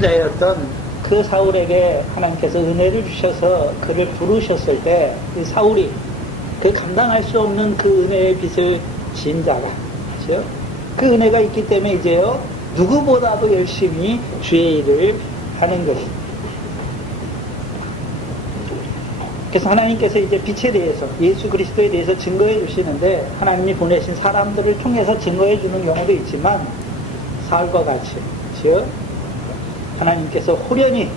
자였던 그 사울에게 하나님께서 은혜를 주셔서 그를 부르셨을 때 이 사울이 그 감당할 수 없는 그 은혜의 빚을 진 자가, 그렇죠? 그 은혜가 있기 때문에 이제요 누구보다도 열심히 주의 일을 하는 것입니다. 그래서 하나님께서 이제 빛에 대해서, 예수 그리스도에 대해서 증거해 주시는데, 하나님이 보내신 사람들을 통해서 증거해 주는 경우도 있지만, 사울과 같이, 그렇죠? 하나님께서 호련히,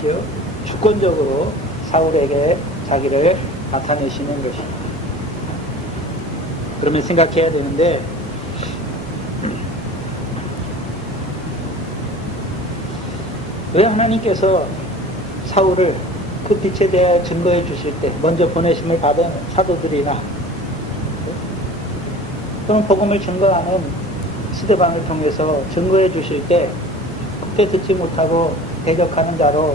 그렇죠? 주권적으로 사울에게 자기를 나타내시는 것입니다. 그러면 생각해야 되는데, 왜 하나님께서 사울을 그 빛에 대하여 증거해 주실 때 먼저 보내심을 받은 사도들이나 또는 복음을 증거하는 스데반을 통해서 증거해 주실 때 그때 듣지 못하고 대적하는 자로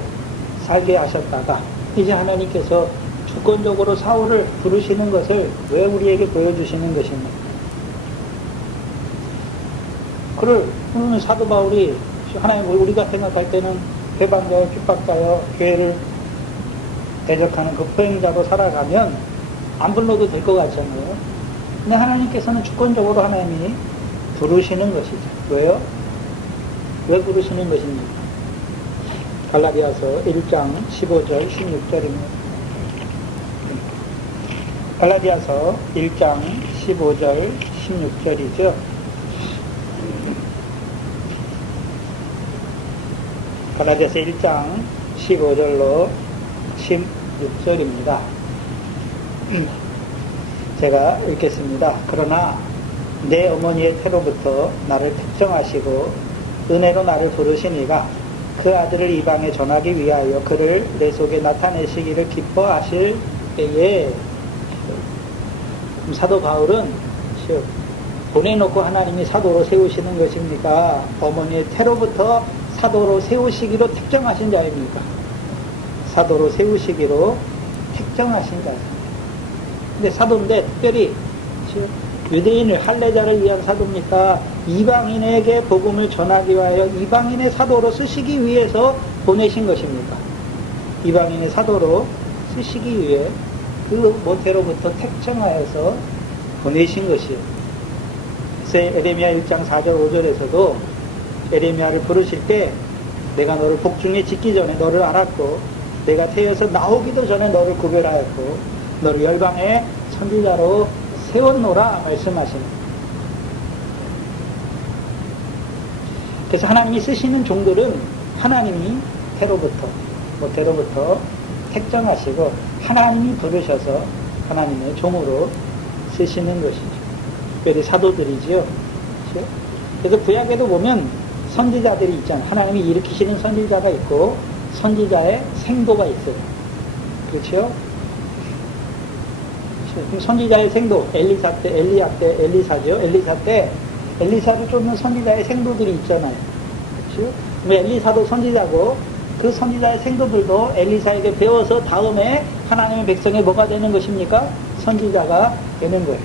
살게 하셨다가 이제 하나님께서 주권적으로 사울을 부르시는 것을 왜 우리에게 보여주시는 것입니까? 그러면 사도 바울이 하나님, 우리가 생각할 때는 회방자여 핍박자여 교회를 대적하는 그 포행자로 살아가면 안 불러도 될 것 같잖아요. 근데 하나님께서는 주권적으로 하나님이 부르시는 것이죠. 왜요? 왜 부르시는 것입니까? 갈라디아서 1장 15절 16절입니다. 갈라디아서 1장 15절 16절이죠. 갈라디아서 1장 15절로 16절입니다. 제가 읽겠습니다. 그러나 내 어머니의 태로부터 나를 택정하시고 은혜로 나를 부르시니가 그 아들을 이방에 전하기 위하여 그를 내 속에 나타내시기를 기뻐하실 때에, 사도 바울은 보내놓고 하나님이 사도로 세우시는 것입니까? 어머니의 태로부터 사도로 세우시기로 택정하신 자입니까? 사도로 세우시기로 택정하신 자입니다. 근데 사도인데 특별히 유대인을, 할례자를 위한 사도입니까? 이방인에게 복음을 전하기 위하여 이방인의 사도로 쓰시기 위해서 보내신 것입니까? 이방인의 사도로 쓰시기 위해 그 모태로부터 택정하여서 보내신 것이에요. 그래서 에레미야 1장 4절 5절에서도 에레미야를 부르실 때 내가 너를 복중에 짓기 전에 너를 알았고 내가 태어서 나오기도 전에 너를 구별하였고 너를 열방의 선지자로 세웠노라 말씀하십니다. 그래서 하나님이 쓰시는 종들은 하나님이 모태로부터 택정하시고 하나님이 부르셔서 하나님의 종으로 쓰시는 것이죠. 특별히 사도들이지요. 그렇죠? 그래서 구약에도 보면 선지자들이 있잖아요. 하나님이 일으키시는 선지자가 있고 선지자의 생도가 있어요. 그렇죠? 그럼 선지자의 생도, 엘리사 때, 엘리야 때, 엘리사죠. 엘리사 때, 엘리사를 쫓는 선지자의 생도들이 있잖아요. 그렇죠? 그럼 엘리사도 선지자고, 그 선지자의 생도들도 엘리사에게 배워서 다음에 하나님의 백성에 뭐가 되는 것입니까? 선지자가 되는 거예요.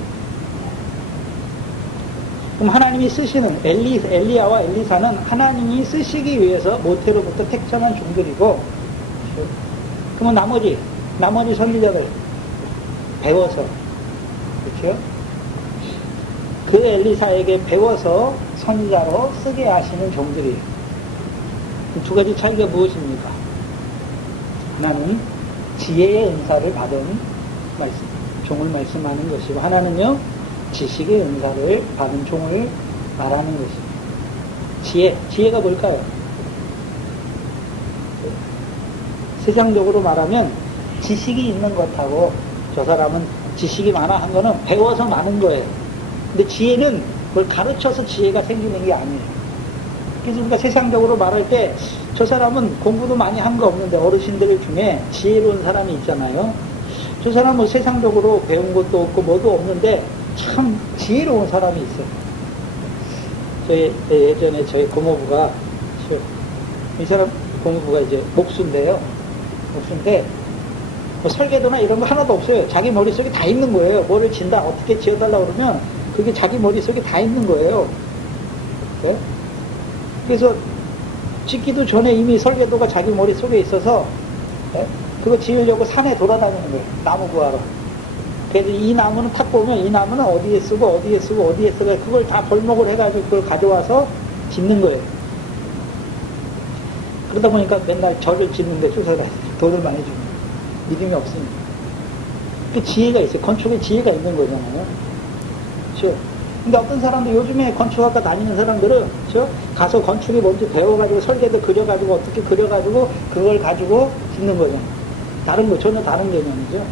그럼 하나님이 쓰시는 엘리야와 엘리사는 하나님이 쓰시기 위해서 모태로부터 택정한 종들이고, 그러면 나머지 선지자들 배워서, 그렇죠? 그 엘리사에게 배워서 선지자로 쓰게 하시는 종들이에요. 두 가지 차이가 무엇입니까? 하나는 지혜의 은사를 받은 종을 말씀하는 것이고, 하나는요 지식의 은사를 받은 종을 말하는 것입니다. 지혜가 뭘까요? 세상적으로 말하면 지식이 있는 것하고 저 사람은 지식이 많아 한 거는 배워서 많은 거예요. 근데 지혜는 뭘 가르쳐서 지혜가 생기는 게 아니에요. 그래서 우리가 세상적으로 말할 때 저 사람은 공부도 많이 한 거 없는데, 어르신들 중에 지혜로운 사람이 있잖아요. 저 사람은 세상적으로 배운 것도 없고 뭐도 없는데 참 지혜로운 사람이 있어요. 예전에 저희 고모부가, 이 사람 고모부가 이제 목수인데 뭐 설계도나 이런 거 하나도 없어요. 자기 머릿속에 다 있는 거예요. 뭐를 진다, 어떻게 지어달라고 그러면 그게 자기 머릿속에 다 있는 거예요. 네? 그래서 짓기도 전에 이미 설계도가 자기 머릿속에 있어서 예? 그거 지으려고 산에 돌아다니는 거예요. 나무 구하러. 그래서 이 나무는 탁 보면 이 나무는 어디에 쓰고 어디에 쓰고 어디에 쓰고 그걸 다 벌목을 해가지고 그걸 가져와서 짓는 거예요. 그러다 보니까 맨날 저를 짓는데 쫓아다니고 돈을 많이 주고 믿음이 없으니까. 그 지혜가 있어요. 건축에 지혜가 있는 거잖아요. 그렇죠? 근데 어떤 사람들 요즘에 건축학과 다니는 사람들은 그렇죠? 가서 건축이 뭔지 배워가지고 설계도 그려가지고 어떻게 그려가지고 그걸 가지고 짓는 거잖아요. 다른 거 전혀 다른 개념이죠.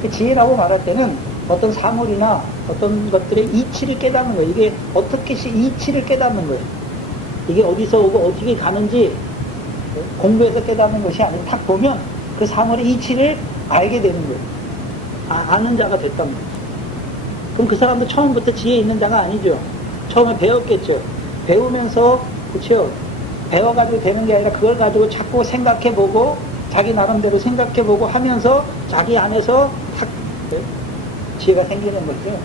그 지혜라고 말할 때는 어떤 사물이나 어떤 것들의 이치를 깨닫는 거예요. 이게 어떻게 이치를 깨닫는 거예요. 이게 어디서 오고 어떻게 가는지 공부해서 깨닫는 것이 아니라 딱 보면 그 사물의 이치를 알게 되는 거예요. 아는 자가 됐단 말이에요. 그럼 그 사람도 처음부터 지혜 있는 자가 아니죠. 처음에 배웠겠죠. 배우면서 그렇죠. 배워가지고 되는 게 아니라 그걸 가지고 자꾸 생각해보고 자기 나름대로 생각해보고 하면서 자기 안에서 탁 지혜가 생기는 거죠.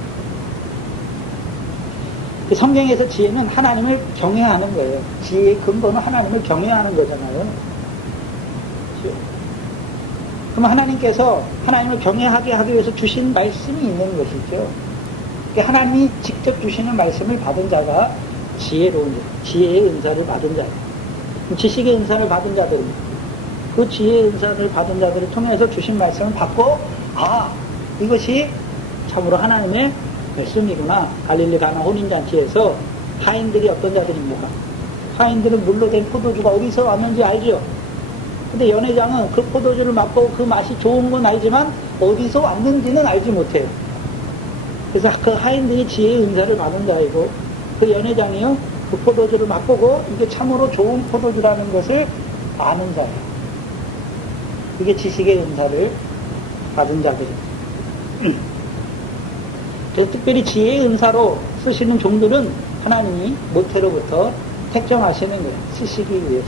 그 성경에서 지혜는 하나님을 경외하는 거예요. 지혜의 근본은 하나님을 경외하는 거잖아요. 그렇죠? 그럼 하나님께서 하나님을 경외하게 하기 위해서 주신 말씀이 있는 것이죠. 하나님이 직접 주시는 말씀을 받은 자가 지혜로운 자, 지혜의 은사를 받은 자예요. 지식의 은사를 받은 자들입니다. 그 지혜의 은사를 받은 자들을 통해서 주신 말씀을 받고 이것이 참으로 하나님의 말씀이구나. 갈릴리 가나 혼인잔치에서 하인들이 어떤 자들입니까? 하인들은 물로 된 포도주가 어디서 왔는지 알죠. 근데 연회장은 그 포도주를 맛보고 그 맛이 좋은 건 알지만 어디서 왔는지는 알지 못해요. 그래서 그 하인들이 지혜의 은사를 받은 자이고 그 연회장이요 그 포도주를 맛보고 이게 참으로 좋은 포도주라는 것을 아는 자예요. 이게 지식의 은사를 받은 자들이에요. 그래서 특별히 지혜의 은사로 쓰시는 종들은 하나님이 모태로부터 택정하시는 거예요. 쓰시기 위해서.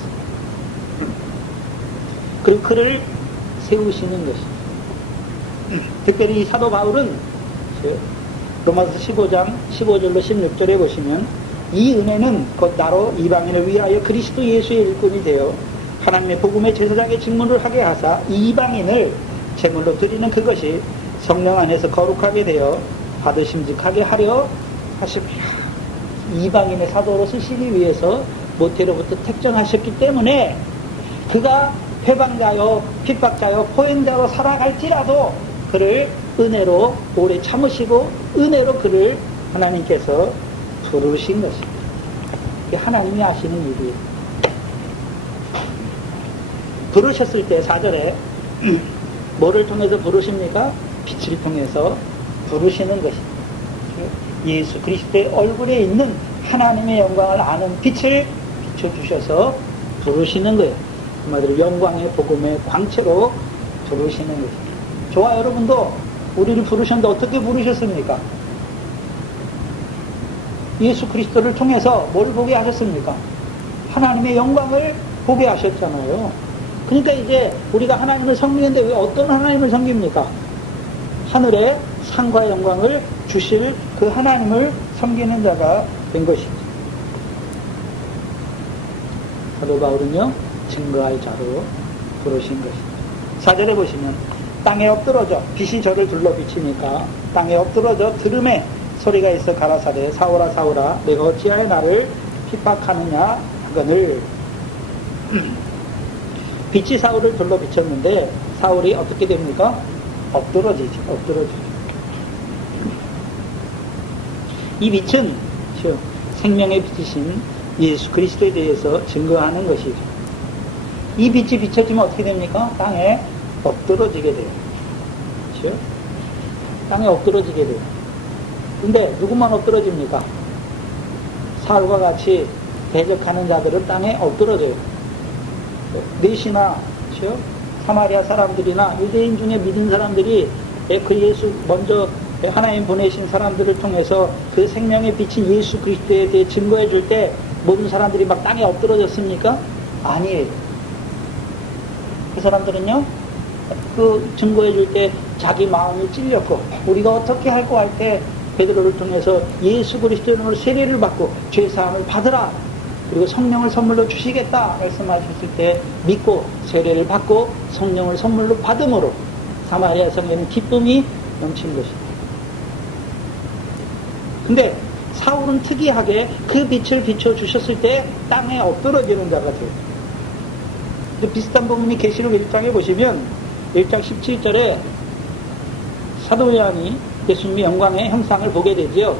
그리고 그를 세우시는 것입니다. 특별히 사도 바울은 로마서 15장 15절로 16절에 보시면 이 은혜는 곧 나로 이방인을 위하여 그리스도 예수의 일꾼이 되어 하나님의 복음의 제사장의 직분을 하게 하사 이방인을 제물로 드리는 그것이 성령 안에서 거룩하게 되어 받으심직하게 하려 하십니다. 이방인의 사도로 쓰시기 위해서 모태로부터 택정하셨기 때문에 그가 회방자요 핍박자요 포행자로 살아갈지라도 그를 은혜로 오래 참으시고 은혜로 그를 하나님께서 부르신 것입니다. 이게 하나님이 하시는 일이에요. 부르셨을 때 4절에 뭐를 통해서 부르십니까? 빛을 통해서 부르시는 것입니다. 예수 그리스도의 얼굴에 있는 하나님의 영광을 아는 빛을 비춰주셔서 부르시는 거예요. 한마디로 영광의 복음의 광채로 부르시는 것입니다. 저와 여러분도 우리를 부르셨는데 어떻게 부르셨습니까? 예수 그리스도를 통해서 뭘 보게 하셨습니까? 하나님의 영광을 보게 하셨잖아요. 그러니까 이제 우리가 하나님을 섬기는데 왜 어떤 하나님을 섬깁니까? 하늘의 상과 영광을 주실 그 하나님을 섬기는 자가 된 것이죠. 사도 바울은요, 증거할 자로 부르신 것입니다. 4절에 보시면 땅에 엎드러져 빛이 저를 둘러 비치니까 땅에 엎드러져 들음에 소리가 있어 가라사대 사오라 사오라 내가 어찌하여 나를 핍박하느냐 하거늘. 빛이 사울을 둘러 비쳤는데 사울이 어떻게 됩니까? 엎드러지죠. 이 빛은 생명의 빛이신 예수 그리스도에 대해서 증거하는 것이죠. 이 빛이 비춰지면 어떻게 됩니까? 땅에 엎드러지게 돼요. 그렇죠? 땅에 엎드러지게 돼요. 근데 누구만 엎드러집니까? 사울과 같이 대적하는 자들은 땅에 엎드러져요. 넷이나 그렇죠? 사마리아 사람들이나 유대인 중에 믿은 사람들이 그 예수 먼저 하나님 보내신 사람들을 통해서 그 생명의 빛인 예수 그리스도에 대해 증거해 줄 때 모든 사람들이 막 땅에 엎드러졌습니까? 아니에요. 그 사람들은요, 그 증거해 줄 때 자기 마음이 찔렸고 우리가 어떻게 할 거 할 때 베드로를 통해서 예수 그리스도의 이름으로 세례를 받고 죄사함을 받으라 그리고 성령을 선물로 주시겠다 말씀하셨을 때 믿고 세례를 받고 성령을 선물로 받음으로 사마리아 성에는 기쁨이 넘친 것이다. 근데 사울은 특이하게 그 빛을 비춰주셨을 때 땅에 엎드러지는 자가 돼요. 비슷한 부분이 계시록 1장에 보시면 1장 17절에 사도 요한이 예수님의 영광의 형상을 보게 되죠.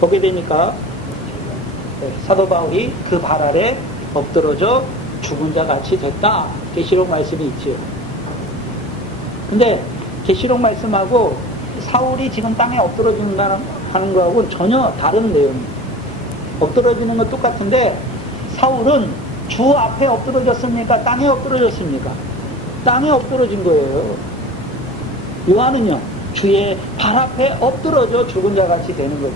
보게 되니까 사도 바울이 그 발 아래 엎드러져 죽은 자 같이 됐다. 계시록 말씀이 있죠. 근데 계시록 말씀하고 사울이 지금 땅에 엎드러진다는 하는 거하고는 전혀 다른 내용이에요. 엎드러지는 건 똑같은데 사울은 주 앞에 엎드러졌습니까? 땅에 엎드러졌습니까? 땅에 엎드러진 거예요. 요한은요, 주의 발 앞에 엎드러져 죽은 자 같이 되는 거예요.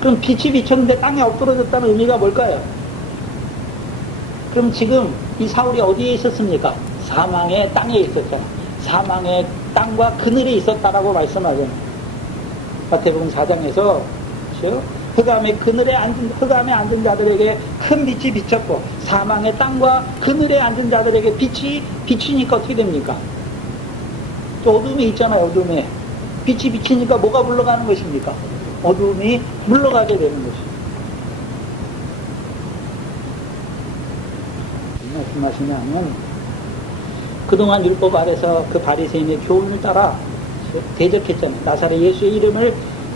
그럼 빛이 비쳤는데 땅에 엎드러졌다는 의미가 뭘까요? 그럼 지금 이 사울이 어디에 있었습니까? 사망의 땅에 있었잖아요. 사망의 땅과 그늘에 있었다라고 말씀하잖아요. 마태복음 4장에서 그렇죠? 흑암의 그늘에 흑암에 앉은 자들에게 큰 빛이 비쳤고 사망의 땅과 그늘에 앉은 자들에게 빛이 비치니까 어떻게 됩니까? 또 어둠이 있잖아요. 어둠에 빛이 비치니까 뭐가 물러가는 것입니까? 어둠이 물러가게 되는 것입니다. 무슨 말씀이냐면 그동안 율법 아래서 그 바리새인의 교훈을 따라 대적했잖아요. 나사렛 예수의 이름을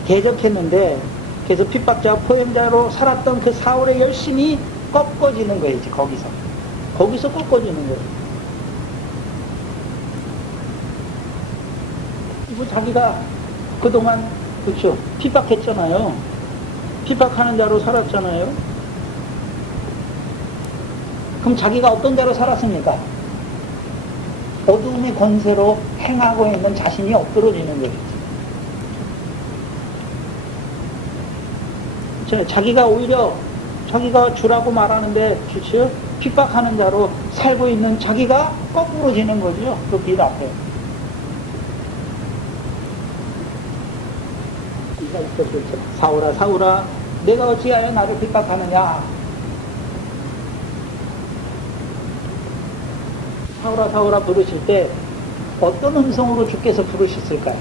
대적했는데 그래서 핍박자와 포행자로 살았던 그 사울의 열심이 꺾어지는 거예요. 이제 거기서 꺾어지는 거예요. 이거 자기가 그동안 그렇죠. 핍박했잖아요. 핍박하는 자로 살았잖아요. 그럼 자기가 어떤 자로 살았습니까? 어두움의 권세로 행하고 있는 자신이 엎드러지는 거예요. 자기가 오히려 자기가 주라고 말하는데 그렇죠? 핍박하는 자로 살고 있는 자기가 거꾸로 지는 거죠. 그 빛 앞에. 이가 있었죠. 사울아 사울아 내가 어찌하여 나를 핍박하느냐. 사울아 사울아 부르실 때 어떤 음성으로 주께서 부르셨을까요?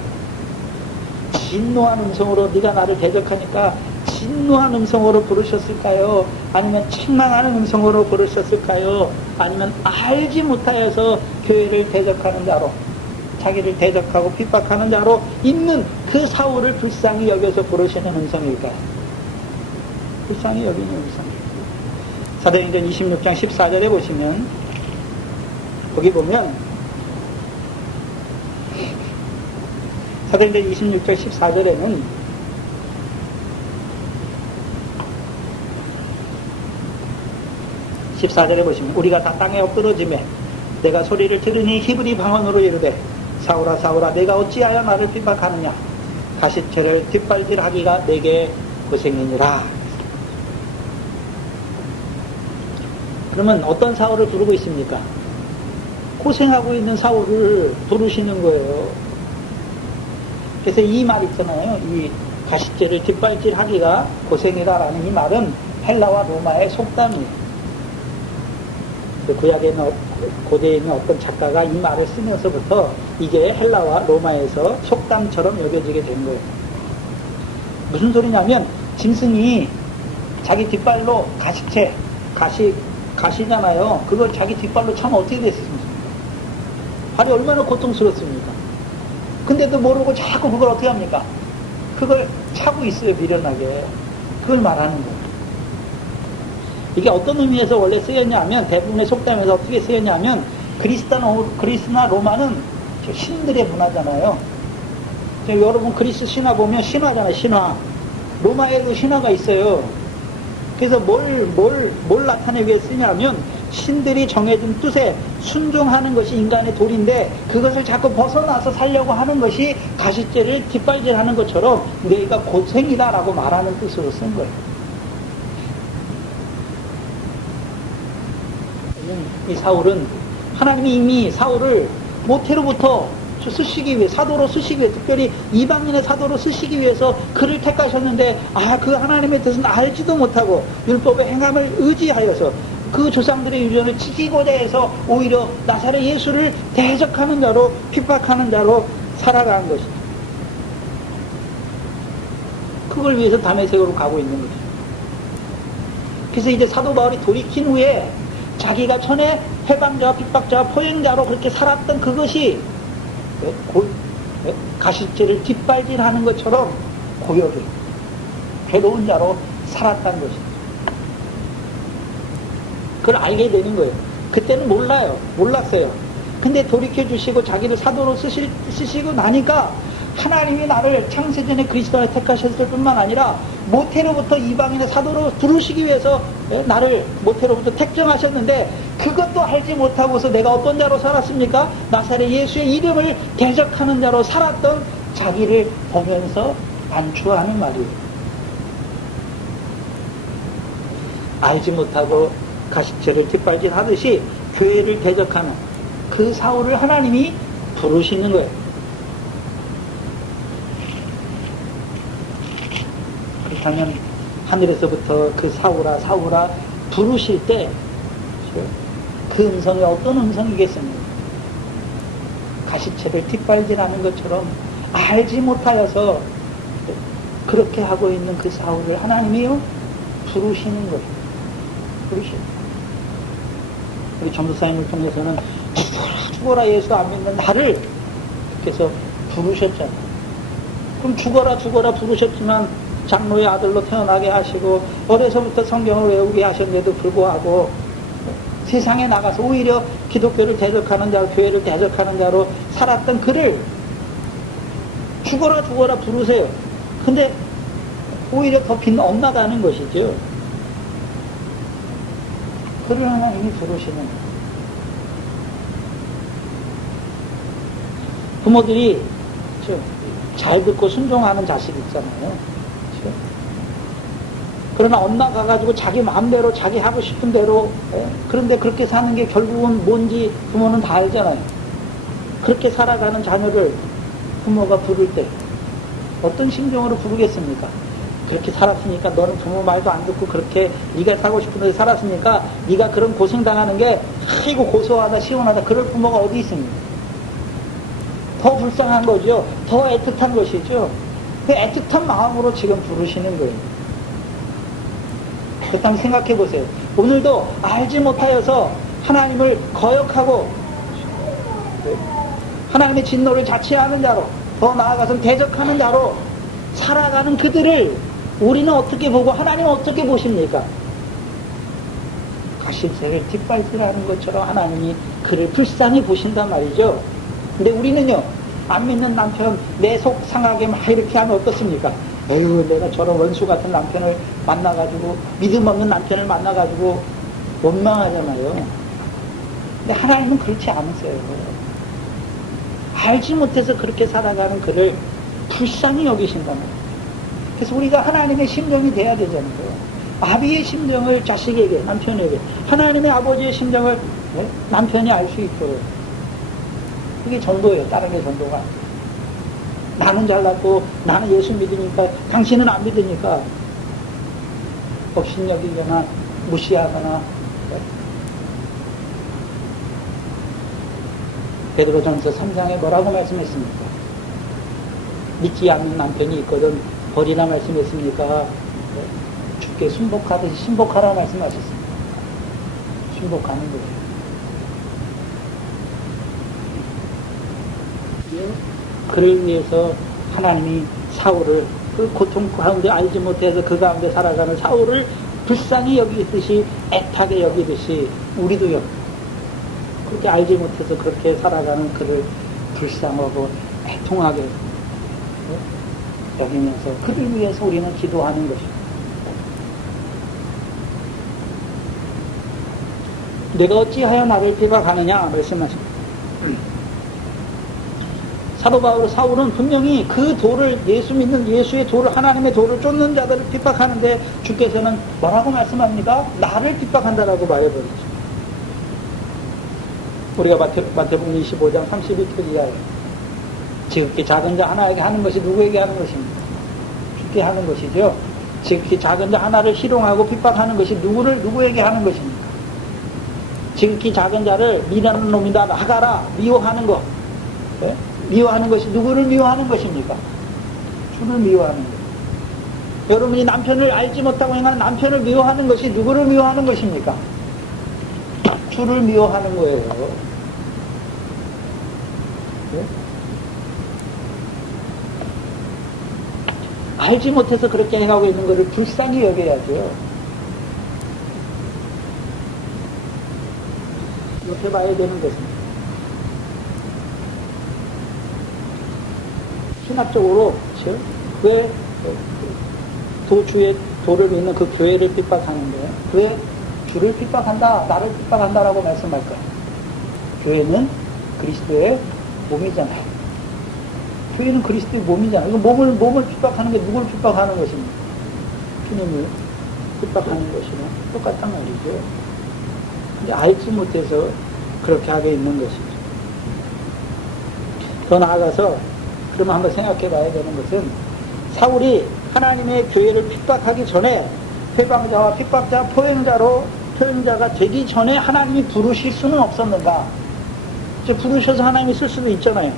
진노한 음성으로 네가 나를 대적하니까 진노한 음성으로 부르셨을까요? 아니면 책망하는 음성으로 부르셨을까요? 아니면 알지 못하여서 교회를 대적하는 자로 자기를 대적하고 핍박하는 자로 있는 그 사울을 불쌍히 여겨서 부르시는 음성일까요? 불쌍히 여기는 음성. 사도행전 26장 14절에 보시면 거기 보면 사도행전 26장 14절에는 보시면 우리가 다 땅에 엎드러지매 내가 소리를 들으니 히브리 방언으로 이르되 사울아 사울아 내가 어찌하여 나를 핍박하느냐 가시체를 뒷발질하기가 내게 고생이니라. 그러면 어떤 사울을 부르고 있습니까? 고생하고 있는 사울을 부르시는 거예요. 그래서 이 말 있잖아요. 이 가시체를 뒷발질하기가 고생이다라는 이 말은 헬라와 로마의 속담이에요. 구약에 있는, 고대에 있는 어떤 작가가 이 말을 쓰면서부터 이게 헬라와 로마에서 속담처럼 여겨지게 된 거예요. 무슨 소리냐면 짐승이 자기 뒷발로 가시체, 가시잖아요. 그걸 자기 뒷발로 차면 어떻게 됐습니까? 발이 얼마나 고통스럽습니까? 근데도 모르고 자꾸 그걸 어떻게 합니까? 그걸 차고 있어요. 미련하게. 그걸 말하는 거예요. 이게 어떤 의미에서 원래 쓰였냐면 대부분의 속담에서 어떻게 쓰였냐면 그리스나 로마는 신들의 문화잖아요. 여러분 그리스 신화 보면 신화잖아요. 신화. 로마에도 신화가 있어요. 그래서 뭘 나타내기 위해 쓰냐면 신들이 정해진 뜻에 순종하는 것이 인간의 도리인데 그것을 자꾸 벗어나서 살려고 하는 것이 가시제를 뒷발질하는 것처럼 내가 고생이다라고 말하는 뜻으로 쓴 거예요. 이 사울은 하나님이 이미 사울을 모태로부터 쓰시기 위해, 사도로 쓰시기 위해, 특별히 이방인의 사도로 쓰시기 위해서 그를 택하셨는데, 그 하나님의 뜻은 알지도 못하고 율법의 행함을 의지하여서 그 조상들의 유전을 지키고자 해서 오히려 나사렛 예수를 대적하는 자로, 핍박하는 자로 살아가는 것이죠. 그걸 위해서 다메섹으로 가고 있는 거죠. 그래서 이제 사도 바울이 돌이킨 후에 자기가 전에 해방자와 핍박자와 포행자로 그렇게 살았던 그것이 가시체를 뒷발질하는 것처럼 고역이 괴로운 자로 살았다는 것이죠. 그걸 알게 되는 거예요. 그때는 몰랐어요. 근데 돌이켜주시고 자기를 사도로 쓰시고 나니까 하나님이 나를 창세전에 그리스도를 택하셨을 뿐만 아니라 모태로부터 이방인의 사도로 부르시기 위해서 나를 모태로부터 택정하셨는데, 그것도 알지 못하고서 내가 어떤 자로 살았습니까? 나사렛 예수의 이름을 대적하는 자로 살았던 자기를 보면서 안추하는 말이에요. 알지 못하고 가시체를 뒷발질하듯이 교회를 대적하는 그 사울을 하나님이 부르시는 거예요. 그렇다면 하늘에서부터 그 사울아 부르실 때 그 음성이 어떤 음성이겠습니까? 가시체를 뒷발질하는 것처럼 알지 못하여서 그렇게 하고 있는 그 사울을 하나님이요 부르시는 거예요. 우리 전도사님을 통해서는 죽어라 예수 안 믿는 나를 그래서 부르셨잖아요. 그럼 죽어라 부르셨지만 장로의 아들로 태어나게 하시고 어려서부터 성경을 외우게 하셨는데도 불구하고 세상에 나가서 오히려 기독교를 대적하는 자로, 교회를 대적하는 자로 살았던 그를 죽어라 부르세요. 근데 오히려 더 빗나가는 것이죠. 그를 하나님이 부르시는 거예요. 부모들이 잘 듣고 순종하는 자식 있잖아요. 그러나 엇나가가지고 자기 마음대로 자기 하고 싶은 대로 그런데 그렇게 사는 게 결국은 뭔지 부모는 다 알잖아요. 그렇게 살아가는 자녀를 부모가 부를 때 어떤 심정으로 부르겠습니까? 그렇게 살았으니까 너는 부모 말도 안 듣고 그렇게 네가 살고 싶은 대로 살았으니까 네가 그런 고생당하는 게 아이고 고소하다 시원하다 그럴 부모가 어디 있습니까? 더 불쌍한 거죠. 더 애틋한 것이죠. 그 애틋한 마음으로 지금 부르시는 거예요. 그렇다면 생각해 보세요. 오늘도 알지 못하여서 하나님을 거역하고 하나님의 진노를 자취하는 자로, 더 나아가서 대적하는 자로 살아가는 그들을 우리는 어떻게 보고 하나님은 어떻게 보십니까? 가시새를 뒷발질하는 것처럼 하나님이 그를 불쌍히 보신단 말이죠. 근데 우리는요, 안 믿는 남편 내 속 상하게 막 이렇게 하면 어떻습니까? 에휴, 내가 저런 원수 같은 남편을 만나가지고, 믿음 없는 남편을 만나가지고 원망하잖아요. 근데 하나님은 그렇지 않으세요. 알지 못해서 그렇게 살아가는 그를 불쌍히 여기신다는 거예요. 그래서 우리가 하나님의 심정이 돼야 되잖아요. 아비의 심정을 자식에게, 남편에게, 하나님의 아버지의 심정을 남편이 알 수 있도록. 그게 전도예요. 다른 게 전도가. 나는 잘났고 나는 예수 믿으니까 당신은 안 믿으니까 업신여기거나 무시하거나. 베드로전서 3장에 뭐라고 말씀했습니까? 믿지 않는 남편이 있거든 버리라 말씀했습니까? 주께 순복하듯이 신복하라 말씀하셨습니다. 순복하는 거예요. 그를 위해서 하나님이 사울을, 그 고통 가운데 알지 못해서 그 가운데 살아가는 사울을 불쌍히 여기듯이, 애타게 여기듯이 우리도요, 그렇게 알지 못해서 그렇게 살아가는 그를 불쌍하고 애통하게 여기면서 그를 위해서 우리는 기도하는 것입니다. 내가 어찌하여 나를 핍박하느냐 말씀하십니다. 사도 바울 사울은 분명히 그 도를, 예수 믿는 예수의 도를, 하나님의 도를 쫓는 자들을 핍박하는데 주께서는 뭐라고 말씀합니까? 나를 핍박한다라고 말해버리죠. 우리가 마태복음 25장 32절 이하에 지극히 작은 자 하나에게 하는 것이 누구에게 하는 것입니까? 주께 하는 것이죠. 지극히 작은 자 하나를 희롱하고 핍박하는 것이 누구에게 하는 것입니까? 지극히 작은 자를 미련한 놈이다 나가라 미워하는 것. 네? 미워하는 것이 누구를 미워하는 것입니까? 주를 미워하는 것. 여러분이 남편을 알지 못하고 행하는 남편을 미워하는 것이 누구를 미워하는 것입니까? 주를 미워하는 거예요. 네? 알지 못해서 그렇게 해가고 있는 것을 불쌍히 여겨야죠. 이렇게 봐야 되는 것입니다. 신학적으로 그렇죠? 왜 도를 믿는 그 교회를 핍박하는데 왜 주를 핍박한다, 나를 핍박한다라고 말씀할까요? 교회는 그리스도의 몸이잖아요. 교회는 그리스도의 몸이잖아요. 이거 몸을 핍박하는 게 누굴 핍박하는 것입니까? 주님을 핍박하는 것이나 똑같단 말이죠. 근데 알지 못해서 그렇게 하게 있는 것이죠. 더 나아가서 그러면 한번 생각해 봐야 되는 것은 사울이 하나님의 교회를 핍박하기 전에 회방자와 핍박자, 포행자가 되기 전에 하나님이 부르실 수는 없었는가? 이제 부르셔서 하나님이 쓸 수도 있잖아요.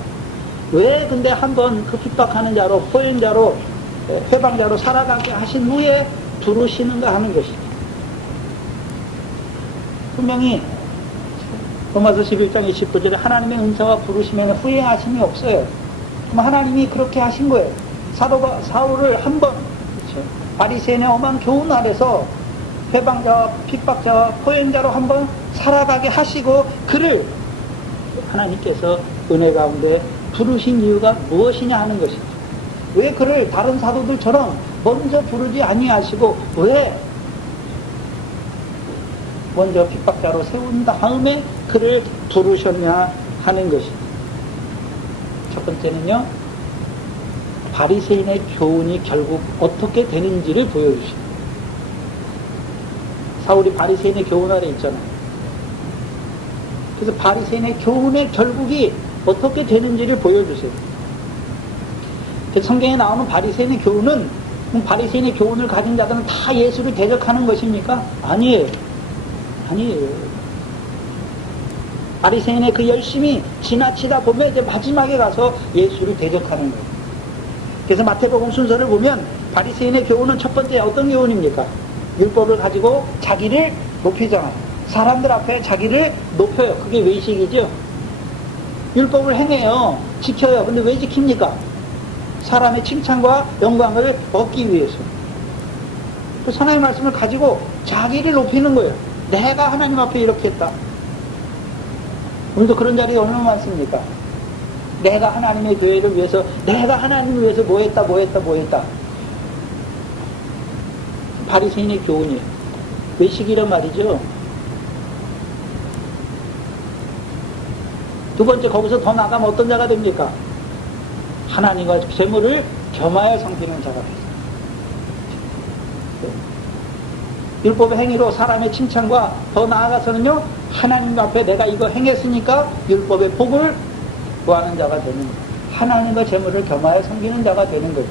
왜 근데 한번 그 핍박하는 자로, 포행자로, 회방자로 살아가게 하신 후에 부르시는가 하는 것이죠. 분명히 로마서 11장 29절에 하나님의 은사와 부르심에는 후행하심이 없어요. 그럼 하나님이 그렇게 하신 거예요. 사울을 한번 그렇죠. 바리새인의 엄한 교훈 아래서 회방자와 핍박자와 포행자로 한번 살아가게 하시고 그를 하나님께서 은혜 가운데 부르신 이유가 무엇이냐 하는 것이죠. 왜 그를 다른 사도들처럼 먼저 부르지 아니하시고 왜 먼저 핍박자로 세운 다음에 그를 부르셨냐 하는 것입니다. 첫 번째는요, 바리새인의 교훈이 결국 어떻게 되는지를 보여주십니다. 사울이 바리새인의 교훈 아래 있잖아요. 그래서 바리새인의 교훈의 결국이 어떻게 되는지를 보여주세요. 성경에 나오는 바리새인의 교훈은 바리새인의 교훈을 가진 자들은 다 예수를 대적하는 것입니까? 아니에요. 바리새인의 그 열심히 지나치다 보면 이제 마지막에 가서 예수를 대적하는 거예요. 그래서 마태복음 순서를 보면 바리새인의 교훈은 첫 번째 어떤 교훈입니까? 율법을 가지고 자기를 높이잖아요. 사람들 앞에 자기를 높여요. 그게 외식이죠. 율법을 행해요. 지켜요. 근데 왜 지킵니까? 사람의 칭찬과 영광을 얻기 위해서. 또 하나님의 말씀을 가지고 자기를 높이는 거예요. 내가 하나님 앞에 이렇게 했다. 오늘도 그런 자리가 얼마나 많습니까? 내가 하나님의 교회를 위해서, 내가 하나님을 위해서 뭐 했다. 바리새인의 교훈이에요. 외식이란 말이죠. 두 번째, 거기서 더 나가면 어떤 자가 됩니까? 하나님과 재물을 겸하여 섬기는 자가 됩니다. 율법의 행위로 사람의 칭찬과 더 나아가서는요, 하나님 앞에 내가 이거 행했으니까 율법의 복을 구하는 자가 되는 거예요. 하나님과 재물을 겸하여 섬기는 자가 되는 거예요.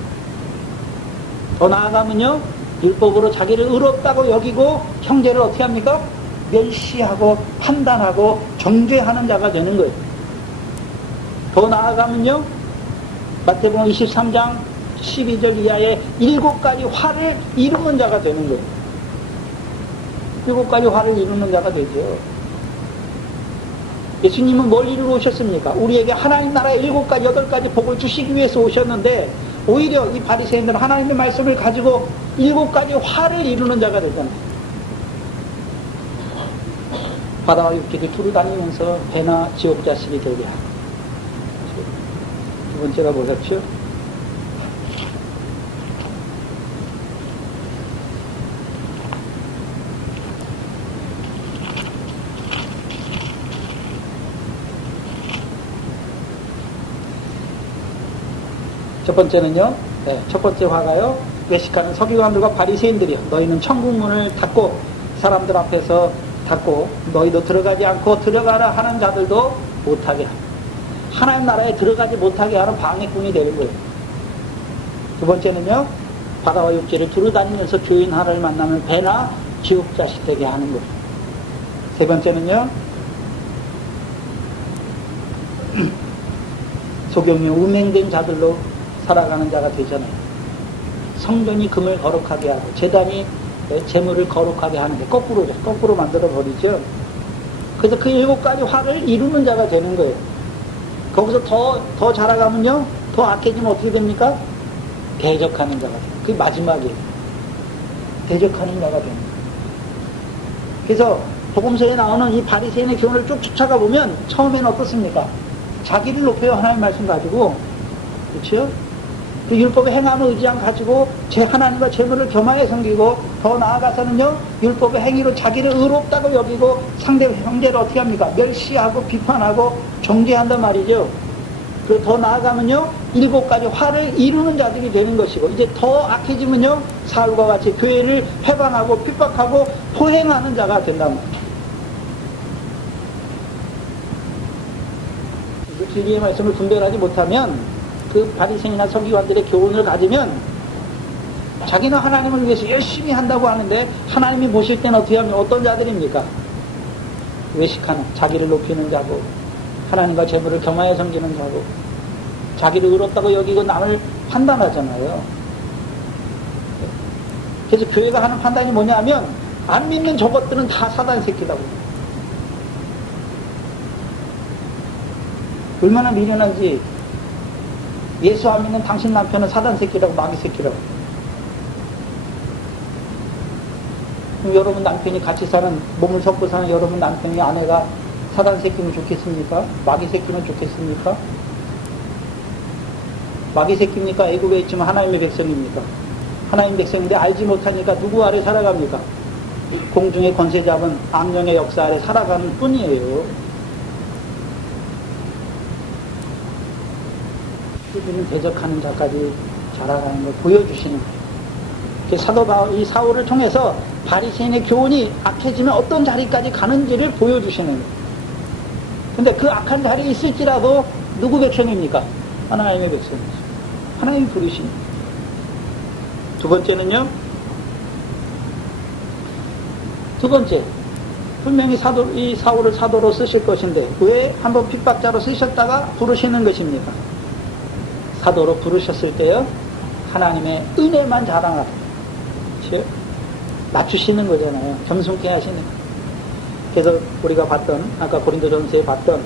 더 나아가면요, 율법으로 자기를 의롭다고 여기고 형제를 어떻게 합니까? 멸시하고 판단하고 정죄하는 자가 되는 거예요. 더 나아가면요, 마태복음 23장 12절 이하에 7가지 화를 이루는 자가 되는 거예요. 7가지 화를 이루는 자가 되죠. 예수님은 뭘 이루러 오셨습니까? 우리에게 하나님 나라의 7가지, 8가지 복을 주시기 위해서 오셨는데, 오히려 이 바리새인들은 하나님의 말씀을 가지고 7가지 화를 이루는 자가 되잖아요. 바다와 육지를 두루 다니면서 배나 지옥 자식이 되게 하고. 두 번째가 뭐였죠? 첫 번째는요, 첫 번째 화가요, 외식하는 서기관들과 바리새인들이요, 너희는 천국문을 닫고 사람들 앞에서 닫고 너희도 들어가지 않고 들어가라 하는 자들도 못하게 합니다. 하나님 나라에 들어가지 못하게 하는 방해꾼이 되는 거예요. 두 번째는요, 바다와 육지를 두루 다니면서 교인 하나를 만나면 배나 지옥 자식 되게 하는 거예요. 세 번째는요, 소경이 음행된 자들로 살아가는 자가 되잖아요. 성전이 금을 거룩하게 하고 재단이 재물을 거룩하게 하는데 거꾸로 만들어 버리죠. 그래서 그 7가지 화를 이루는 자가 되는 거예요. 거기서 더 자라가면요, 더 악해지면 어떻게 됩니까? 대적하는 자가 돼요. 그게 마지막이에요. 대적하는 자가 됩니다. 그래서 복음서에 나오는 이 바리새인의 교훈을 쭉 쫓아가 보면 처음에는 어떻습니까? 자기를 높여요. 하나님 말씀 가지고. 그렇죠? 그 율법의 행함을 의지함 가지고 제 하나님과 재물을 겸하여 섬기고, 더 나아가서는요, 율법의 행위로 자기를 의롭다고 여기고 상대 형제를 어떻게 합니까? 멸시하고 비판하고 정죄한단 말이죠. 그리고 더 나아가면요, 7가지 화를 이루는 자들이 되는 것이고, 이제 더 악해지면요, 사울과 같이 교회를 해방하고 핍박하고 포행하는 자가 된단 말이에요. 진리의 말씀을 분별하지 못하면, 그 바리새인이나 서기관들의 교훈을 가지면 자기는 하나님을 위해서 열심히 한다고 하는데, 하나님이 보실 때는 어떻게 하면 어떤 자들입니까? 외식하는, 자기를 높이는 자고, 하나님과 재물을 겸하여 섬기는 자고, 자기를 의롭다고 여기고 남을 판단하잖아요. 그래서 교회가 하는 판단이 뭐냐면, 안 믿는 저것들은 다 사단 새끼라고. 얼마나 미련한지. 예수 안 믿는 당신 남편은 사단 새끼라고, 마귀 새끼라고. 그럼 여러분 남편이 같이 사는, 몸을 섞고 사는 여러분 남편이 아내가 사단 새끼면 좋겠습니까? 마귀 새끼면 좋겠습니까? 마귀 새끼입니까? 애굽에 있지만 하나님의 백성입니까? 하나님 백성인데 알지 못하니까 누구 아래 살아갑니까? 공중의 권세 잡은 악령의 역사 아래 살아가는 뿐이에요. 그들은 대적하는 자까지 자라가는 걸 보여주시는 거예요. 사도 바울, 이 사울을 통해서 바리새인의 교훈이 악해지면 어떤 자리까지 가는지를 보여주시는 거예요. 근데 그 악한 자리에 있을지라도 누구 백성입니까? 하나님의 백성이죠. 하나님이 부르신. 두 번째는요, 분명히 이 사울을 사도로 쓰실 것인데 왜 한번 핍박자로 쓰셨다가 부르시는 것입니까? 사도로 부르셨을 때요, 하나님의 은혜만 자랑하라. 그렇죠? 맞추시는 거잖아요. 겸손케 하시는 거예요. 그래서 우리가 봤던, 아까 고린도전서에 봤던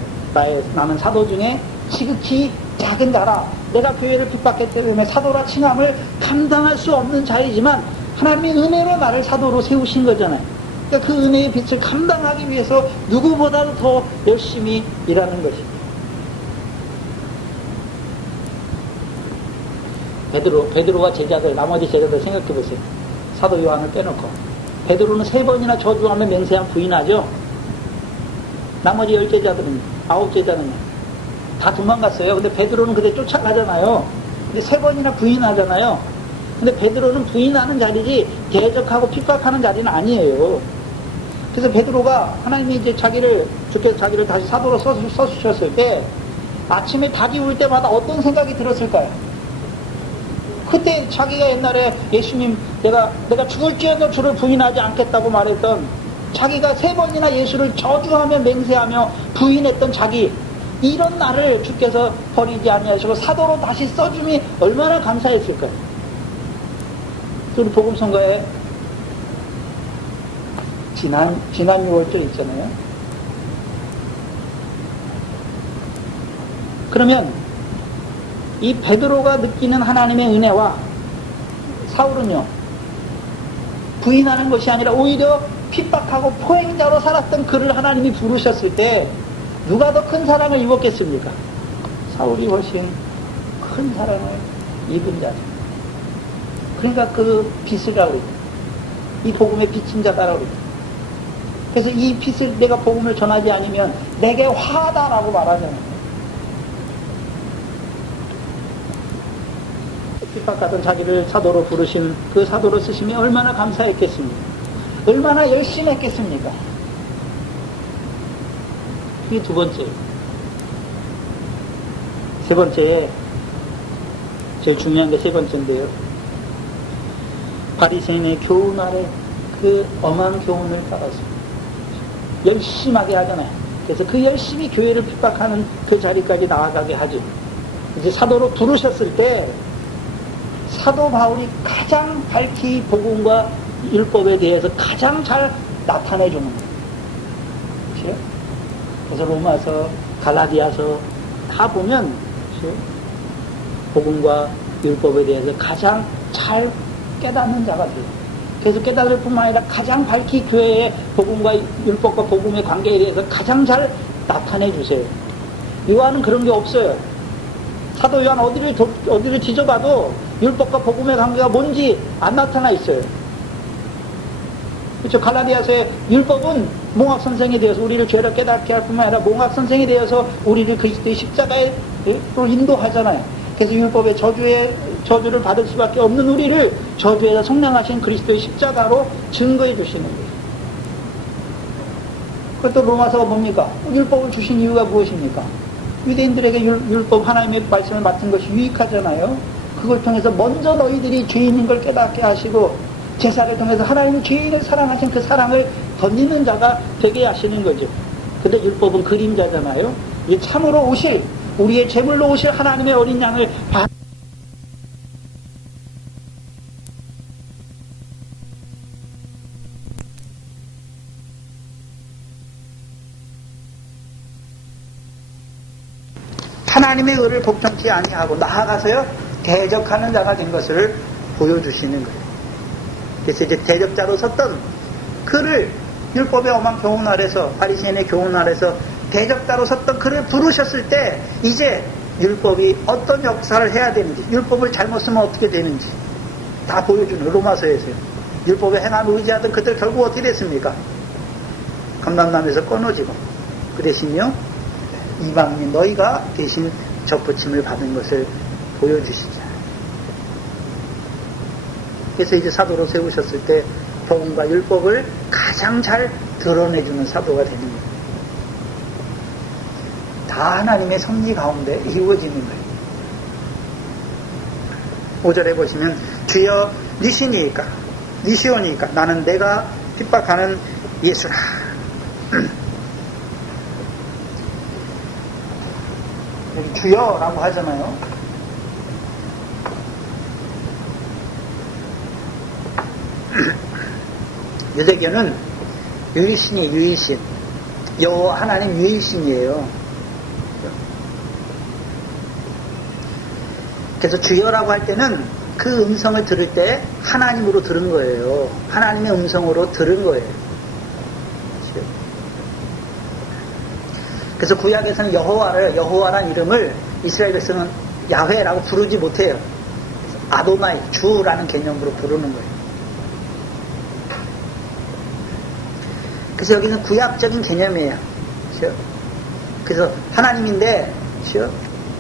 나는 사도 중에 지극히 작은 자라, 내가 교회를 핍박했기 때문에 사도라 칭함을 감당할 수 없는 자이지만 하나님의 은혜로 나를 사도로 세우신 거잖아요. 그러니까 그 은혜의 빛을 감당하기 위해서 누구보다도 더 열심히 일하는 것입니다. 베드로가 제자들, 나머지 제자들 생각해 보세요. 사도 요한을 빼놓고. 베드로는 3번이나 저주하며 맹세한 부인하죠. 나머지 10제자들은, 9제자는 다 도망갔어요. 근데 베드로는 그때 쫓아가잖아요. 근데 3번이나 부인하잖아요. 근데 베드로는 부인하는 자리지 대적하고 핍박하는 자리는 아니에요. 그래서 베드로가 하나님이 이제 주께서 자기를 다시 사도로 써주셨을 때 아침에 닭이 울 때마다 어떤 생각이 들었을까요? 그때 자기가 옛날에 예수님, 내가 죽을지어도 주를 부인하지 않겠다고 말했던, 자기가 3번이나 예수를 저주하며 맹세하며 부인했던 자기, 이런 나를 주께서 버리지 아니하시고 사도로 다시 써줌이 얼마나 감사했을까요? 우리 복음성가에 지난 6월절 있잖아요. 그러면 이 베드로가 느끼는 하나님의 은혜와 사울은요, 부인하는 것이 아니라 오히려 핍박하고 포행자로 살았던 그를 하나님이 부르셨을 때 누가 더 큰 사랑을 입었겠습니까? 사울이 훨씬 큰 사랑을 입은 자죠. 그러니까 그 빛이라고 그러죠. 이 복음의 비친 자다라고 그러죠. 그래서 이 빛을 내가 복음을 전하지 않으면 내게 화다라고 말하잖아요. 핍박하던 자기를 사도로 부르신 그 사도로 쓰심이 얼마나 감사했겠습니까? 얼마나 열심히 했겠습니까? 이게 두 번째예요. 세 번째, 제일 중요한 게 세 번째인데요. 바리새인의 교훈 아래 그 엄한 교훈을 따라서 열심하게 하잖아요. 그래서 그 열심히 교회를 핍박하는 그 자리까지 나아가게 하죠. 이제 사도로 부르셨을 때 사도 바울이 가장 밝히 복음과 율법에 대해서 가장 잘 나타내 주는 거예요. 그렇죠? 그래서 로마서, 갈라디아서 다 보면 그렇죠? 복음과 율법에 대해서 가장 잘 깨닫는 자가 돼요. 그래서 깨달을 뿐만 아니라 가장 밝히 교회의 복음과 율법과 복음의 관계에 대해서 가장 잘 나타내 주세요. 요한은 그런 게 없어요. 사도 요한 어디를 뒤져봐도 율법과 복음의 관계가 뭔지 안 나타나 있어요. 그렇죠? 갈라디아서의 율법은 몽학 선생에 대해서 우리를 죄를 깨닫게 할 뿐만 아니라 몽학 선생에 대해서 우리를 그리스도의 십자가에 또 인도하잖아요. 그래서 율법의 저주를 받을 수밖에 없는 우리를 저주에서 성량하신 그리스도의 십자가로 증거해 주시는 거예요. 그것도 로마서가 뭡니까? 율법을 주신 이유가 무엇입니까? 유대인들에게 율법 하나님의 말씀을 맡은 것이 유익하잖아요. 그걸 통해서 먼저 너희들이 죄인인 걸 깨닫게 하시고 제사를 통해서 하나님이 죄인을 사랑하신 그 사랑을 던지는 자가 되게 하시는 거죠. 근데 율법은 그림자잖아요. 이 참으로 오실, 우리의 제물로 오실 하나님의 어린 양을 하나님의 의를 복종치 아니하고 나아가서요 대적하는 자가 된 것을 보여주시는 거예요. 그래서 이제 대적자로 섰던 그를 율법의 엄한 교훈 아래서 바리새인의 교훈 아래서 대적자로 섰던 그를 부르셨을 때 이제 율법이 어떤 역사를 해야 되는지, 율법을 잘못 쓰면 어떻게 되는지 다 보여주는 로마서에서요. 율법에 행함을 의지하던 그들 결국 어떻게 됐습니까? 감람나무에서 끊어지고 그 대신요 이방인 너희가 대신 접붙임을 받은 것을 보여주시죠. 그래서 이제 사도로 세우셨을 때 복음과 율법을 가장 잘 드러내주는 사도가 되는 거예요. 다 하나님의 섭리 가운데 이루어지는 거예요. 5절에 보시면 주여 니시니까 니시오니까 나는 내가 핍박하는 예수라. 여기 주여라고 하잖아요. 유대교는 유일신 여호와 하나님 유일신이에요. 그래서 주여라고 할 때는 그 음성을 들을 때 하나님으로 들은 거예요. 하나님의 음성으로 들은 거예요. 그래서 구약에서는 여호와란 이름을 이스라엘 백성은 야훼라고 부르지 못해요. 아도나이, 주라는 개념으로 부르는 거예요. 그래서 여기는 구약적인 개념이에요. 그래서 하나님인데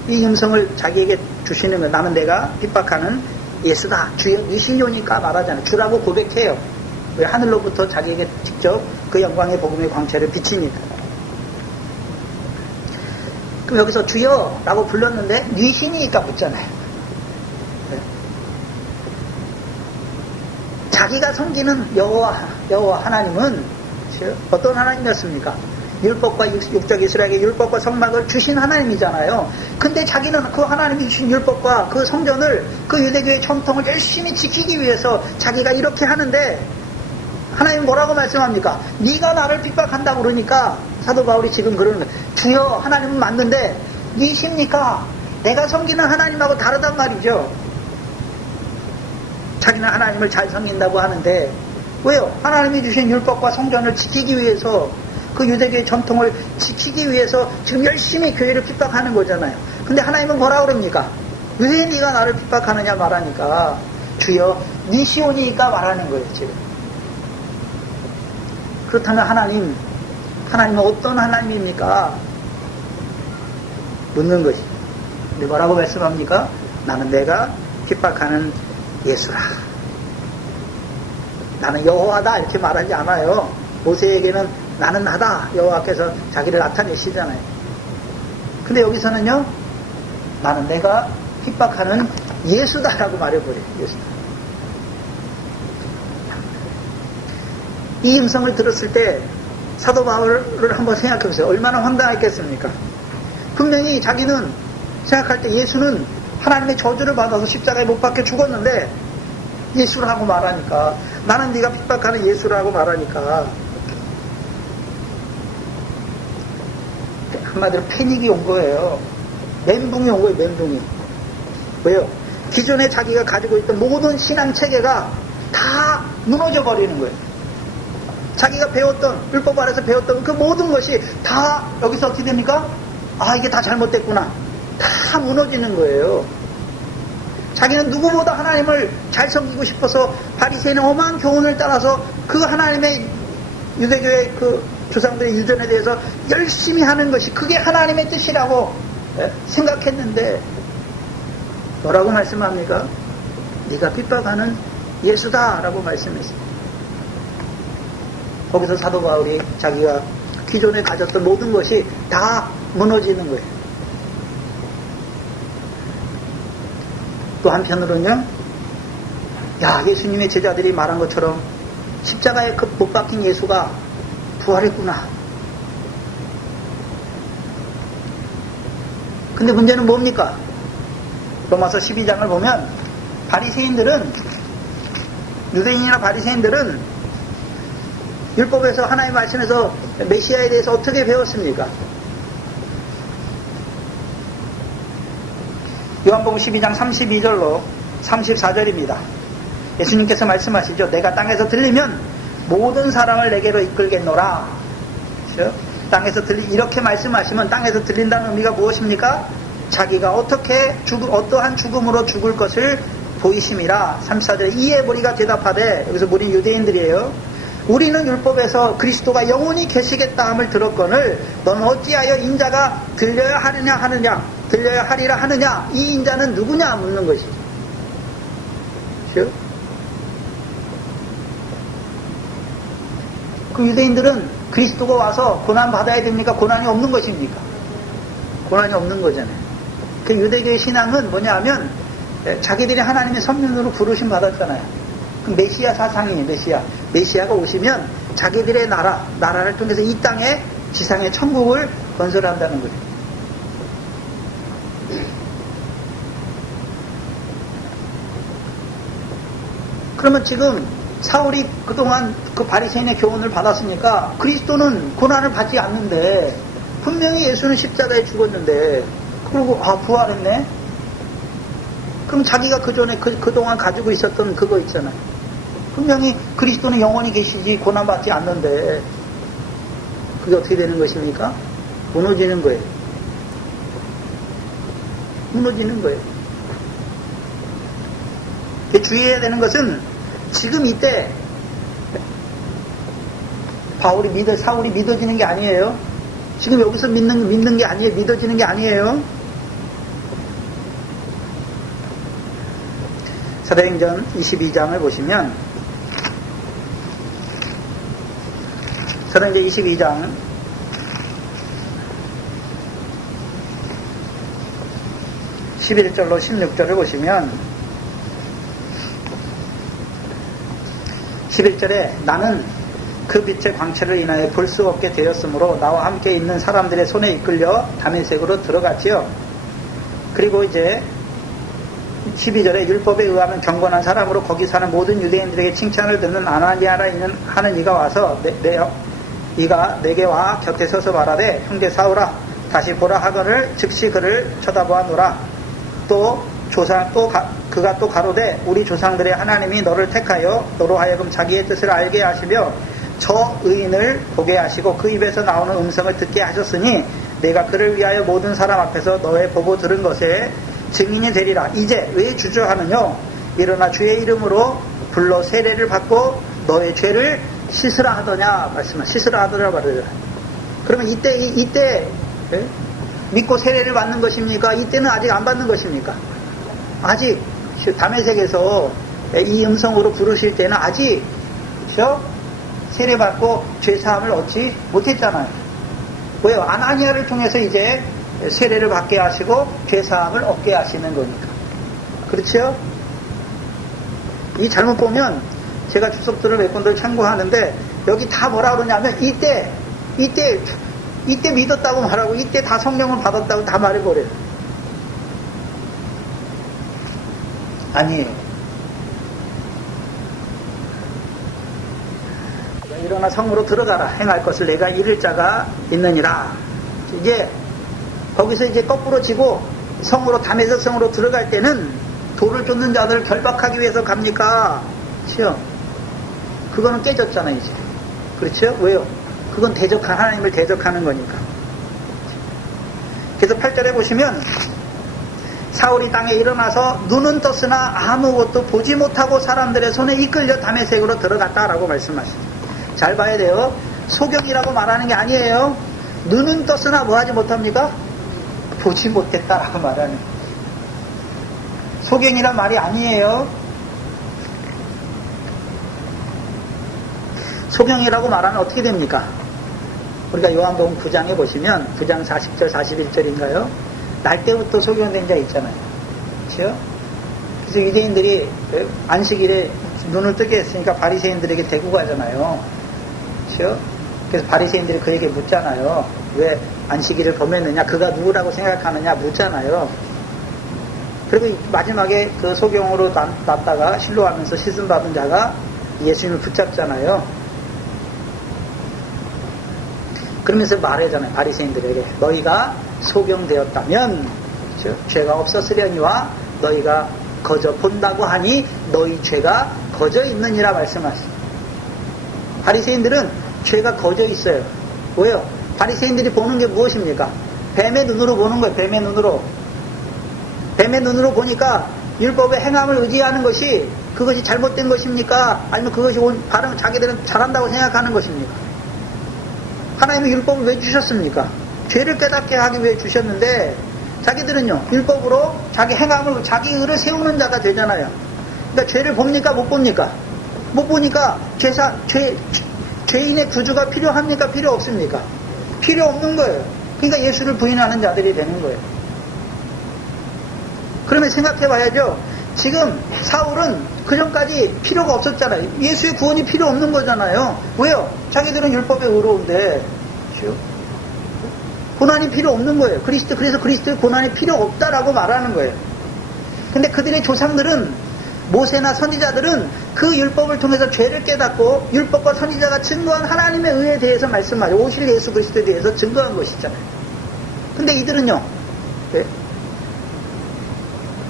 이 음성을 자기에게 주시는 거예요. 나는 내가 핍박하는 예수다. 주여 니시오니까 말하잖아요. 주라고 고백해요. 왜 하늘로부터 자기에게 직접 그 영광의 복음의 광채를 비치니까. 그럼 여기서 주여라고 불렀는데 니시니까 묻잖아요. 자기가 섬기는 여호와 하나님은 어떤 하나님이었습니까? 율법과 육적 이스라엘의 율법과 성막을 주신 하나님이잖아요. 근데 자기는 그 하나님이 주신 율법과 그 성전을 그 유대교의 전통을 열심히 지키기 위해서 자기가 이렇게 하는데 하나님 뭐라고 말씀합니까? 네가 나를 핍박한다고 그러니까 사도 바울이 지금 그러는 거예요. 주여 하나님은 맞는데 니십니까? 내가 섬기는 하나님하고 다르단 말이죠. 자기는 하나님을 잘 섬긴다고 하는데 왜요? 하나님이 주신 율법과 성전을 지키기 위해서 그 유대교의 전통을 지키기 위해서 지금 열심히 교회를 핍박하는 거잖아요. 근데 하나님은 뭐라 그럽니까? 왜 네가 나를 핍박하느냐 말하니까 주여 니시오니까 말하는 거예요. 지금. 그렇다면 하나님은 어떤 하나님입니까? 묻는 것이. 근데 뭐라고 말씀합니까? 나는 내가 핍박하는 예수라. 나는 여호와다 이렇게 말하지 않아요. 모세에게는 나는 나다 여호와께서 자기를 나타내시잖아요. 근데 여기서는요 나는 내가 핍박하는 예수다라고 말해버려요. 예수다. 이 음성을 들었을 때 사도 바울을 한번 생각해 보세요. 얼마나 황당했겠습니까? 분명히 자기는 생각할 때 예수는 하나님의 저주를 받아서 십자가에 못 박혀 죽었는데 예수라고 말하니까, 나는 네가 핍박하는 예수라고 말하니까 한마디로 패닉이 온 거예요. 멘붕이 온 거예요. 멘붕이. 왜요? 기존에 자기가 가지고 있던 모든 신앙 체계가 다 무너져 버리는 거예요. 자기가 배웠던, 율법 안에서 배웠던 그 모든 것이 다 여기서 어떻게 됩니까? 아, 이게 다 잘못됐구나. 다 무너지는 거예요. 자기는 누구보다 하나님을 잘 섬기고 싶어서 바리새인의 엄한 교훈을 따라서 그 하나님의 유대교의 그 조상들의 유전에 대해서 열심히 하는 것이 그게 하나님의 뜻이라고 생각했는데 뭐라고 말씀합니까? 네가 핍박하는 예수다라고 말씀했습니다. 거기서 사도 바울이 자기가 기존에 가졌던 모든 것이 다 무너지는 거예요. 또 한편으로는요, 야, 예수님의 제자들이 말한 것처럼 십자가에 그 못 박힌 예수가 부활했구나. 근데 문제는 뭡니까? 로마서 12장을 보면 바리새인들은, 유대인이나 바리새인들은 율법에서 하나님의 말씀에서 메시아에 대해서 어떻게 배웠습니까? 요한복음 12장 32절로 34절입니다. 예수님께서 말씀하시죠. 내가 땅에서 들리면 모든 사람을 내게로 이끌겠노라. 그렇죠? 땅에서 이렇게 말씀하시면 땅에서 들린다는 의미가 무엇입니까? 자기가 어떠한 죽음으로 죽을 것을 보이심이라. 34절에 이에 무리가 대답하되, 여기서 무리 유대인들이에요. 우리는 율법에서 그리스도가 영원히 계시겠다 함을 들었거늘 너는 어찌하여 인자가 들려야 하리라 하느냐, 이 인자는 누구냐 묻는 것이죠. 그렇죠? 그 유대인들은 그리스도가 와서 고난 받아야 됩니까? 고난이 없는 것입니까? 고난이 없는 거잖아요. 그 유대교의 신앙은 뭐냐 하면 자기들이 하나님의 선민으로 부르심 받았잖아요. 그 메시아 사상이에요. 메시아가 오시면 자기들의 나라를 통해서 이 땅에 지상의 천국을 건설한다는 거예요. 그러면 지금 사울이 그동안 그 바리새인의 교훈을 받았으니까 그리스도는 고난을 받지 않는데, 분명히 예수는 십자가에 죽었는데, 그리고 부활했네? 그럼 자기가 그전에 그동안 가지고 있었던 그거 있잖아요. 분명히 그리스도는 영원히 계시지 고난받지 않는데 그게 어떻게 되는 것입니까? 무너지는 거예요. 무너지는 거예요. 주의해야 되는 것은 지금 이때 사울이 믿어지는 게 아니에요. 지금 여기서 믿는 게 아니에요. 믿어지는 게 아니에요. 사도행전 22장을 보시면, 사도행전 22장 11절로 16절을 보시면, 11절에 나는 그 빛의 광채를 인하여 볼 수 없게 되었으므로 나와 함께 있는 사람들의 손에 이끌려 다메섹으로 들어갔지요. 그리고 이제 12절에 율법에 의하면 경건한 사람으로 거기 사는 모든 유대인들에게 칭찬을 듣는 아나니아라 하는 이가 와서 이가 내게 와 곁에 서서 말하되 형제 사울아 다시 보라 하거늘 즉시 그를 쳐다보아노라. 그가 또 가로되 우리 조상들의 하나님이 너를 택하여 너로 하여금 자기의 뜻을 알게 하시며 저 의인을 보게 하시고 그 입에서 나오는 음성을 듣게 하셨으니 내가 그를 위하여 모든 사람 앞에서 너의 보고 들은 것에 증인이 되리라. 이제 왜 주저하느냐? 일어나 주의 이름으로 불러 세례를 받고 너의 죄를 씻으라 하더냐 씻으라 하더라 말이야. 그러면 이때 믿고 세례를 받는 것입니까? 이때는 아직 안 받는 것입니까? 아직 다메섹에서 이 음성으로 부르실 때는 아직 그렇죠? 세례 받고 죄 사함을 얻지 못했잖아요. 왜요? 아나니아를 통해서 이제 세례를 받게 하시고 죄사함을 얻게 하시는 거니까. 그렇죠? 이 잘못 보면 제가 주석들을 몇 군데를 참고하는데 여기 다 뭐라 그러냐면 이때 믿었다고 말하고 이때 다 성령을 받았다고 다 말해버려요. 아니에요. 일어나 성으로 들어가라. 행할 것을 내가 이룰 자가 있느니라. 이제 거기서 이제 거꾸로 지고 성으로 다메섹 성으로 들어갈 때는 돌을 쫓는 자들을 결박하기 위해서 갑니까? 그렇죠? 그거는 깨졌잖아요 이제. 그렇죠? 왜요? 그건 하나님을 대적하는 거니까. 그래서 8절에 보시면 사울이 땅에 일어나서 눈은 떴으나 아무것도 보지 못하고 사람들의 손에 이끌려 다메섹으로 들어갔다라고 말씀하십니다. 잘 봐야 돼요. 소경이라고 말하는 게 아니에요. 눈은 떴으나 뭐 하지 못합니까? 보지 못했다라고 말하는. 소경이란 말이 아니에요. 소경이라고 말하면 어떻게 됩니까? 우리가 요한복음 9장에 보시면 9장 40절 41절인가요? 날 때부터 소경된 자 있잖아요. 그렇죠? 그래서 유대인들이 안식일에 눈을 뜨게 했으니까 바리새인들에게 데리고 가잖아요. 그렇죠? 그래서 바리새인들이 그에게 묻잖아요. 왜 안식일을 범했느냐? 그가 누구라고 생각하느냐? 묻잖아요. 그리고 마지막에 그 소경으로 났다가 실로하면서 씻음 받은 자가 예수님을 붙잡잖아요. 그러면서 말하잖아요. 바리새인들에게 너희가 소경되었다면 그렇죠? 죄가 없었으려니와 너희가 거저 본다고 하니 너희 죄가 거저 있느니라 말씀하셨어요. 바리새인들은 죄가 거저 있어요. 왜요? 바리새인들이 보는 게 무엇입니까? 뱀의 눈으로 보는 거예요. 뱀의 눈으로. 뱀의 눈으로 보니까 율법의 행함을 의지하는 것이 그것이 잘못된 것입니까? 아니면 그것이 바른 자기들은 잘한다고 생각하는 것입니까? 하나님이 율법을 왜 주셨습니까? 죄를 깨닫게 하기 위해 주셨는데 자기들은요 율법으로 자기 행함을 자기 의를 세우는 자가 되잖아요. 그러니까 죄를 봅니까? 못 봅니까? 못 보니까 죄인의 구주가 필요합니까? 필요 없습니까? 필요 없는 거예요. 그러니까 예수를 부인하는 자들이 되는 거예요. 그러면 생각해 봐야죠. 지금 사울은 그전까지 필요가 없었잖아요. 예수의 구원이 필요 없는 거잖아요. 왜요? 자기들은 율법에 의로운데 고난이 필요 없는 거예요. 그래서 그리스도의 고난이 필요 없다라고 말하는 거예요. 근데 그들의 조상들은 모세나 선지자들은 그 율법을 통해서 죄를 깨닫고 율법과 선지자가 증거한 하나님의 의에 대해서 말씀하죠. 오실 예수 그리스도에 대해서 증거한 것이잖아요. 근데 이들은요. 네?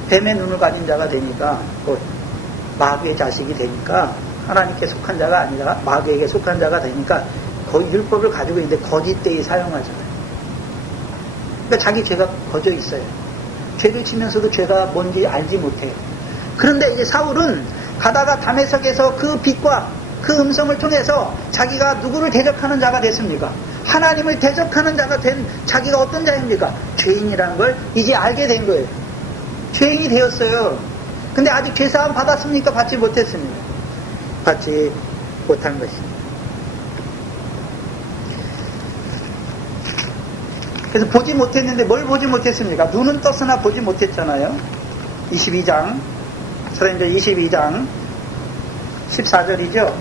뱀의 눈을 가진 자가 되니까 마귀의 자식이 되니까 하나님께 속한 자가 아니라 마귀에게 속한 자가 되니까 거의 율법을 가지고 있는데 거짓되이 사용하잖아요. 그러니까 자기 죄가 거저 있어요. 죄를 지면서도 죄가 뭔지 알지 못해요. 그런데 이제 사울은 가다가 다메섹에서 그 빛과 그 음성을 통해서 자기가 누구를 대적하는 자가 됐습니까? 하나님을 대적하는 자가 된 자기가 어떤 자입니까? 죄인이라는 걸 이제 알게 된 거예요. 죄인이 되었어요. 근데 아직 죄사함 받았습니까? 받지 못했습니다. 받지 못한 것입니다. 그래서 보지 못했는데 뭘 보지 못했습니까? 눈은 떴으나 보지 못했잖아요. 22장 사도행전 22장 14절이죠.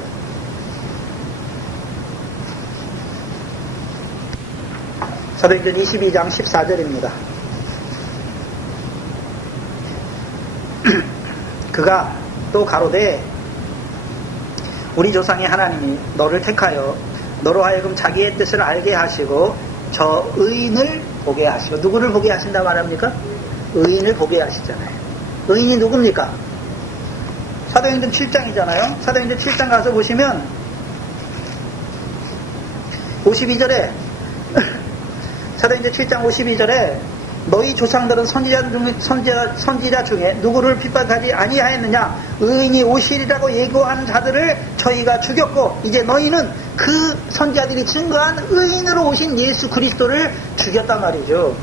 사도행전 22장 14절입니다. 그가 또 가로되 우리 조상의 하나님이 너를 택하여 너로 하여금 자기의 뜻을 알게 하시고 저 의인을 보게 하시고 누구를 보게 하신다 말합니까? 의인을 보게 하시잖아요. 의인이 누굽니까? 사도행전 7장이잖아요. 사도행전 7장 가서 보시면 52절에 사도행전 7장 52절에 너희 조상들은 선지자 중에 누구를 핍박하지 아니하였느냐? 의인이 오시리라고 예고한 자들을 저희가 죽였고 이제 너희는 그 선지자들이 증거한 의인으로 오신 예수 그리스도를 죽였단 말이죠.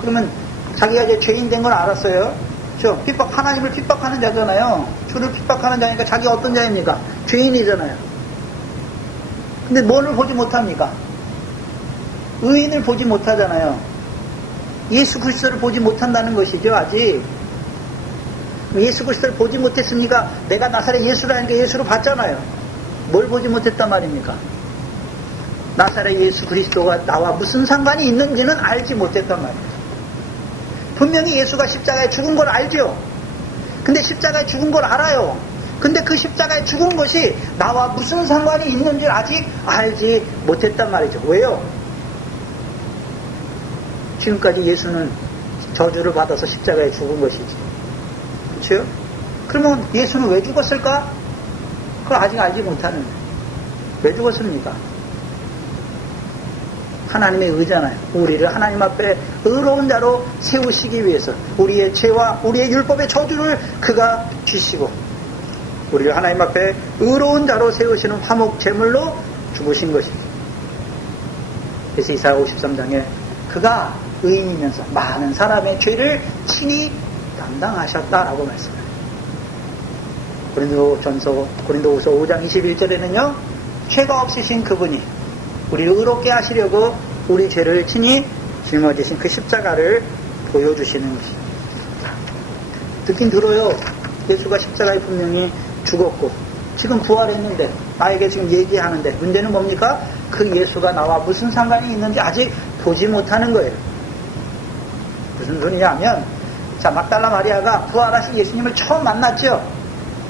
그러면 자기가 이제 죄인 된 건 알았어요. 하나님을 핍박하는 자잖아요. 주를 핍박하는 자니까 자기가 어떤 자입니까? 죄인이잖아요. 근데 뭐를 보지 못합니까? 의인을 보지 못하잖아요. 예수 그리스도를 보지 못한다는 것이죠. 아직 예수 그리스도를 보지 못했으니까 내가 나사렛 예수라니까 예수를 봤잖아요. 뭘 보지 못했단 말입니까? 나사렛 예수 그리스도가 나와 무슨 상관이 있는지는 알지 못했단 말이에요. 분명히 예수가 십자가에 죽은 걸 알죠. 근데 십자가에 죽은 걸 알아요. 근데 그 십자가에 죽은 것이 나와 무슨 상관이 있는지 아직 알지 못했단 말이죠. 왜요? 지금까지 예수는 저주를 받아서 십자가에 죽은 것이지. 그렇죠? 그러면 예수는 왜 죽었을까? 그걸 아직 알지 못하는데. 왜 죽었습니까? 하나님의 의잖아요. 우리를 하나님 앞에 의로운 자로 세우시기 위해서 우리의 죄와 우리의 율법의 저주를 그가 지시고 우리를 하나님 앞에 의로운 자로 세우시는 화목 제물로 죽으신 것이죠. 그래서 이사야 53장에 그가 의인이면서 많은 사람의 죄를 친히 담당하셨다라고 말씀해요. 고린도후서 5장 21절에는요. 죄가 없으신 그분이 우리를 의롭게 하시려고 우리 죄를 친히 짊어지신 그 십자가를 보여주시는 것입니다. 듣긴 들어요. 예수가 십자가에 분명히 죽었고 지금 부활했는데 나에게 지금 얘기하는데 문제는 뭡니까? 그 예수가 나와 무슨 상관이 있는지 아직 보지 못하는 거예요. 무슨 소리냐면 자 막달라 마리아가 부활하신 예수님을 처음 만났죠.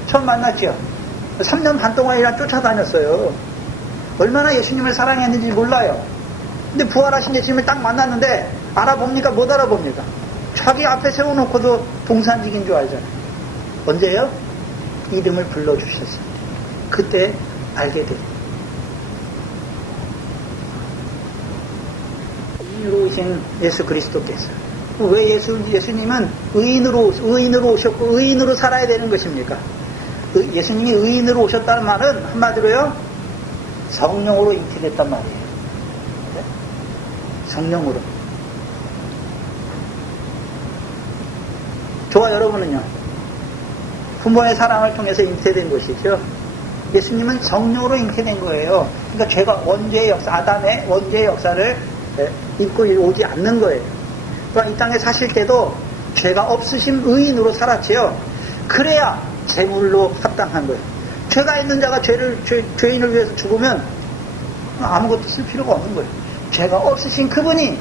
3년 반 동안이나 쫓아다녔어요. 얼마나 예수님을 사랑했는지 몰라요. 근데 부활하신 예수님을 딱 만났는데 알아봅니까? 못 알아봅니까? 자기 앞에 세워놓고도 동산직인 줄 알잖아요. 언제요? 이름을 불러주셨어요. 그때 알게 돼요. 의인으로 오신 예수 그리스도께서 왜 예수님은 의인으로 오셨고 의인으로 살아야 되는 것입니까? 예수님이 의인으로 오셨다는 말은 한마디로요 성령으로 잉태됐단 말이에요. 네? 성령으로. 저와 여러분은요 부모의 사랑을 통해서 잉태된 것이죠. 예수님은 성령으로 잉태된 거예요. 그러니까 죄가 원죄의 역사, 아담의 원죄의 역사를 입고 오지 않는 거예요. 또한 이 땅에 사실 때도 죄가 없으신 의인으로 살았지요. 그래야 제물로 합당한 거예요. 죄가 있는 자가 죄인을 위해서 죽으면 아무것도 쓸 필요가 없는 거예요. 죄가 없으신 그분이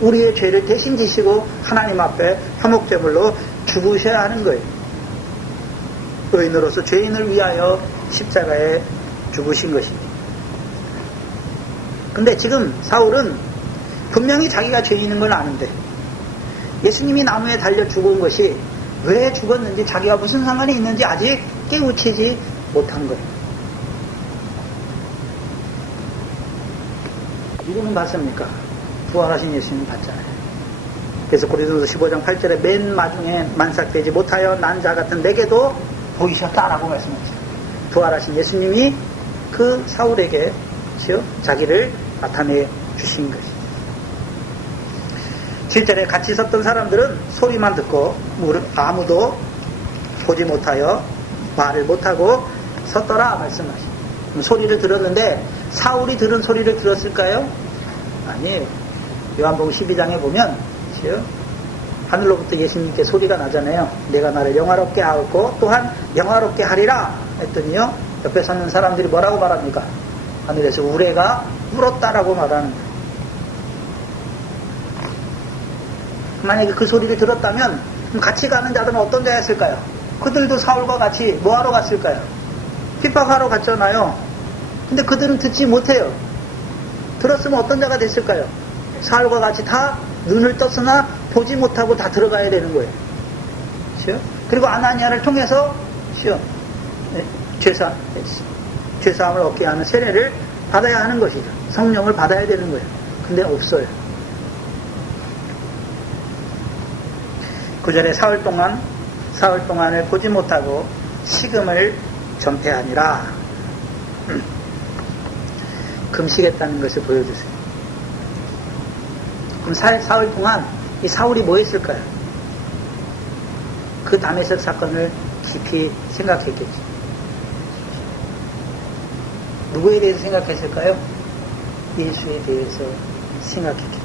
우리의 죄를 대신 지시고 하나님 앞에 화목제물로 죽으셔야 하는 거예요. 의인으로서 죄인을 위하여 십자가에 죽으신 것입니다. 근데 지금 사울은 분명히 자기가 죄인인 걸 아는데 예수님이 나무에 달려 죽은 것이 왜 죽었는지 자기가 무슨 상관이 있는지 아직 깨우치지 못한 거예요. 이거는 봤습니까? 부활하신 예수님 봤잖아요. 그래서 고린도서 15장 8절에 맨 마중에 만삭되지 못하여 난 자 같은 내게도 보이셨다라고 말씀하셨어요. 부활하신 예수님이 그 사울에게 자기를 나타내 주신 것이죠. 7절에 같이 섰던 사람들은 소리만 듣고 아무도 보지 못하여 말을 못하고 섰더라 말씀하시죠. 소리를 들었는데 사울이 들은 소리를 들었을까요? 아니에요. 요한복음 12장에 보면 하늘로부터 예수님께 소리가 나잖아요. 내가 나를 영화롭게 하고 또한 영화롭게 하리라 했더니요 옆에 서는 사람들이 뭐라고 말합니까? 하늘에서 우레가 울었다라고 말하는 거예요. 만약에 그 소리를 들었다면 같이 가는 자들은 어떤 자였을까요? 그들도 사울과 같이 뭐하러 갔을까요? 핍박하러 갔잖아요. 근데 그들은 듣지 못해요. 들었으면 어떤 자가 됐을까요? 사울과 같이 다 눈을 떴으나 보지 못하고 다 들어가야 되는 거예요. 그리고 아나니아를 통해서 죄사함을 얻게 하는 세례를 받아야 하는 것이죠. 성령을 받아야 되는 거예요. 근데 없어요. 그 전에 사흘 동안을 보지 못하고 식음을 전폐하니라. 금식했다는 것을 보여주세요. 그럼 사흘 동안 이 사울이 뭐 했을까요? 그 다메섹 사건을 깊이 생각했겠죠. 누구에 대해서 생각했을까요? 예수에 대해서 생각했겠죠.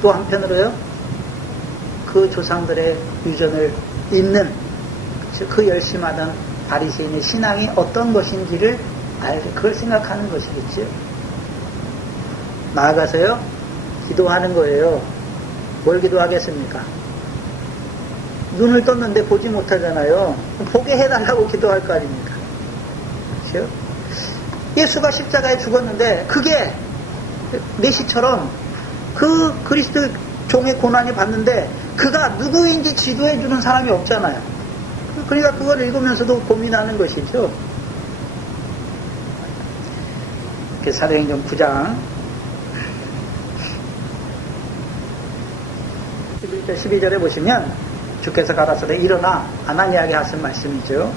또 한편으로요, 그 조상들의 유전을 잇는 그 열심하던 바리새인의 신앙이 어떤 것인지를 알고 그걸 생각하는 것이겠죠. 나아가서요, 기도하는 거예요. 뭘 기도하겠습니까? 눈을 떴는데 보지 못하잖아요. 보게 해달라고 기도할 거 아닙니까? 그렇죠? 예수가 십자가에 죽었는데 그게 메시처럼 그 그리스도 종의 고난이 받는데 그가 누구인지 지도해주는 사람이 없잖아요. 그러니까 그걸 읽으면서도 고민하는 것이죠. 사도행전 9장 11절 12절에 보시면 주께서 가라사대 일어나 아나니아에게 하신 말씀이죠.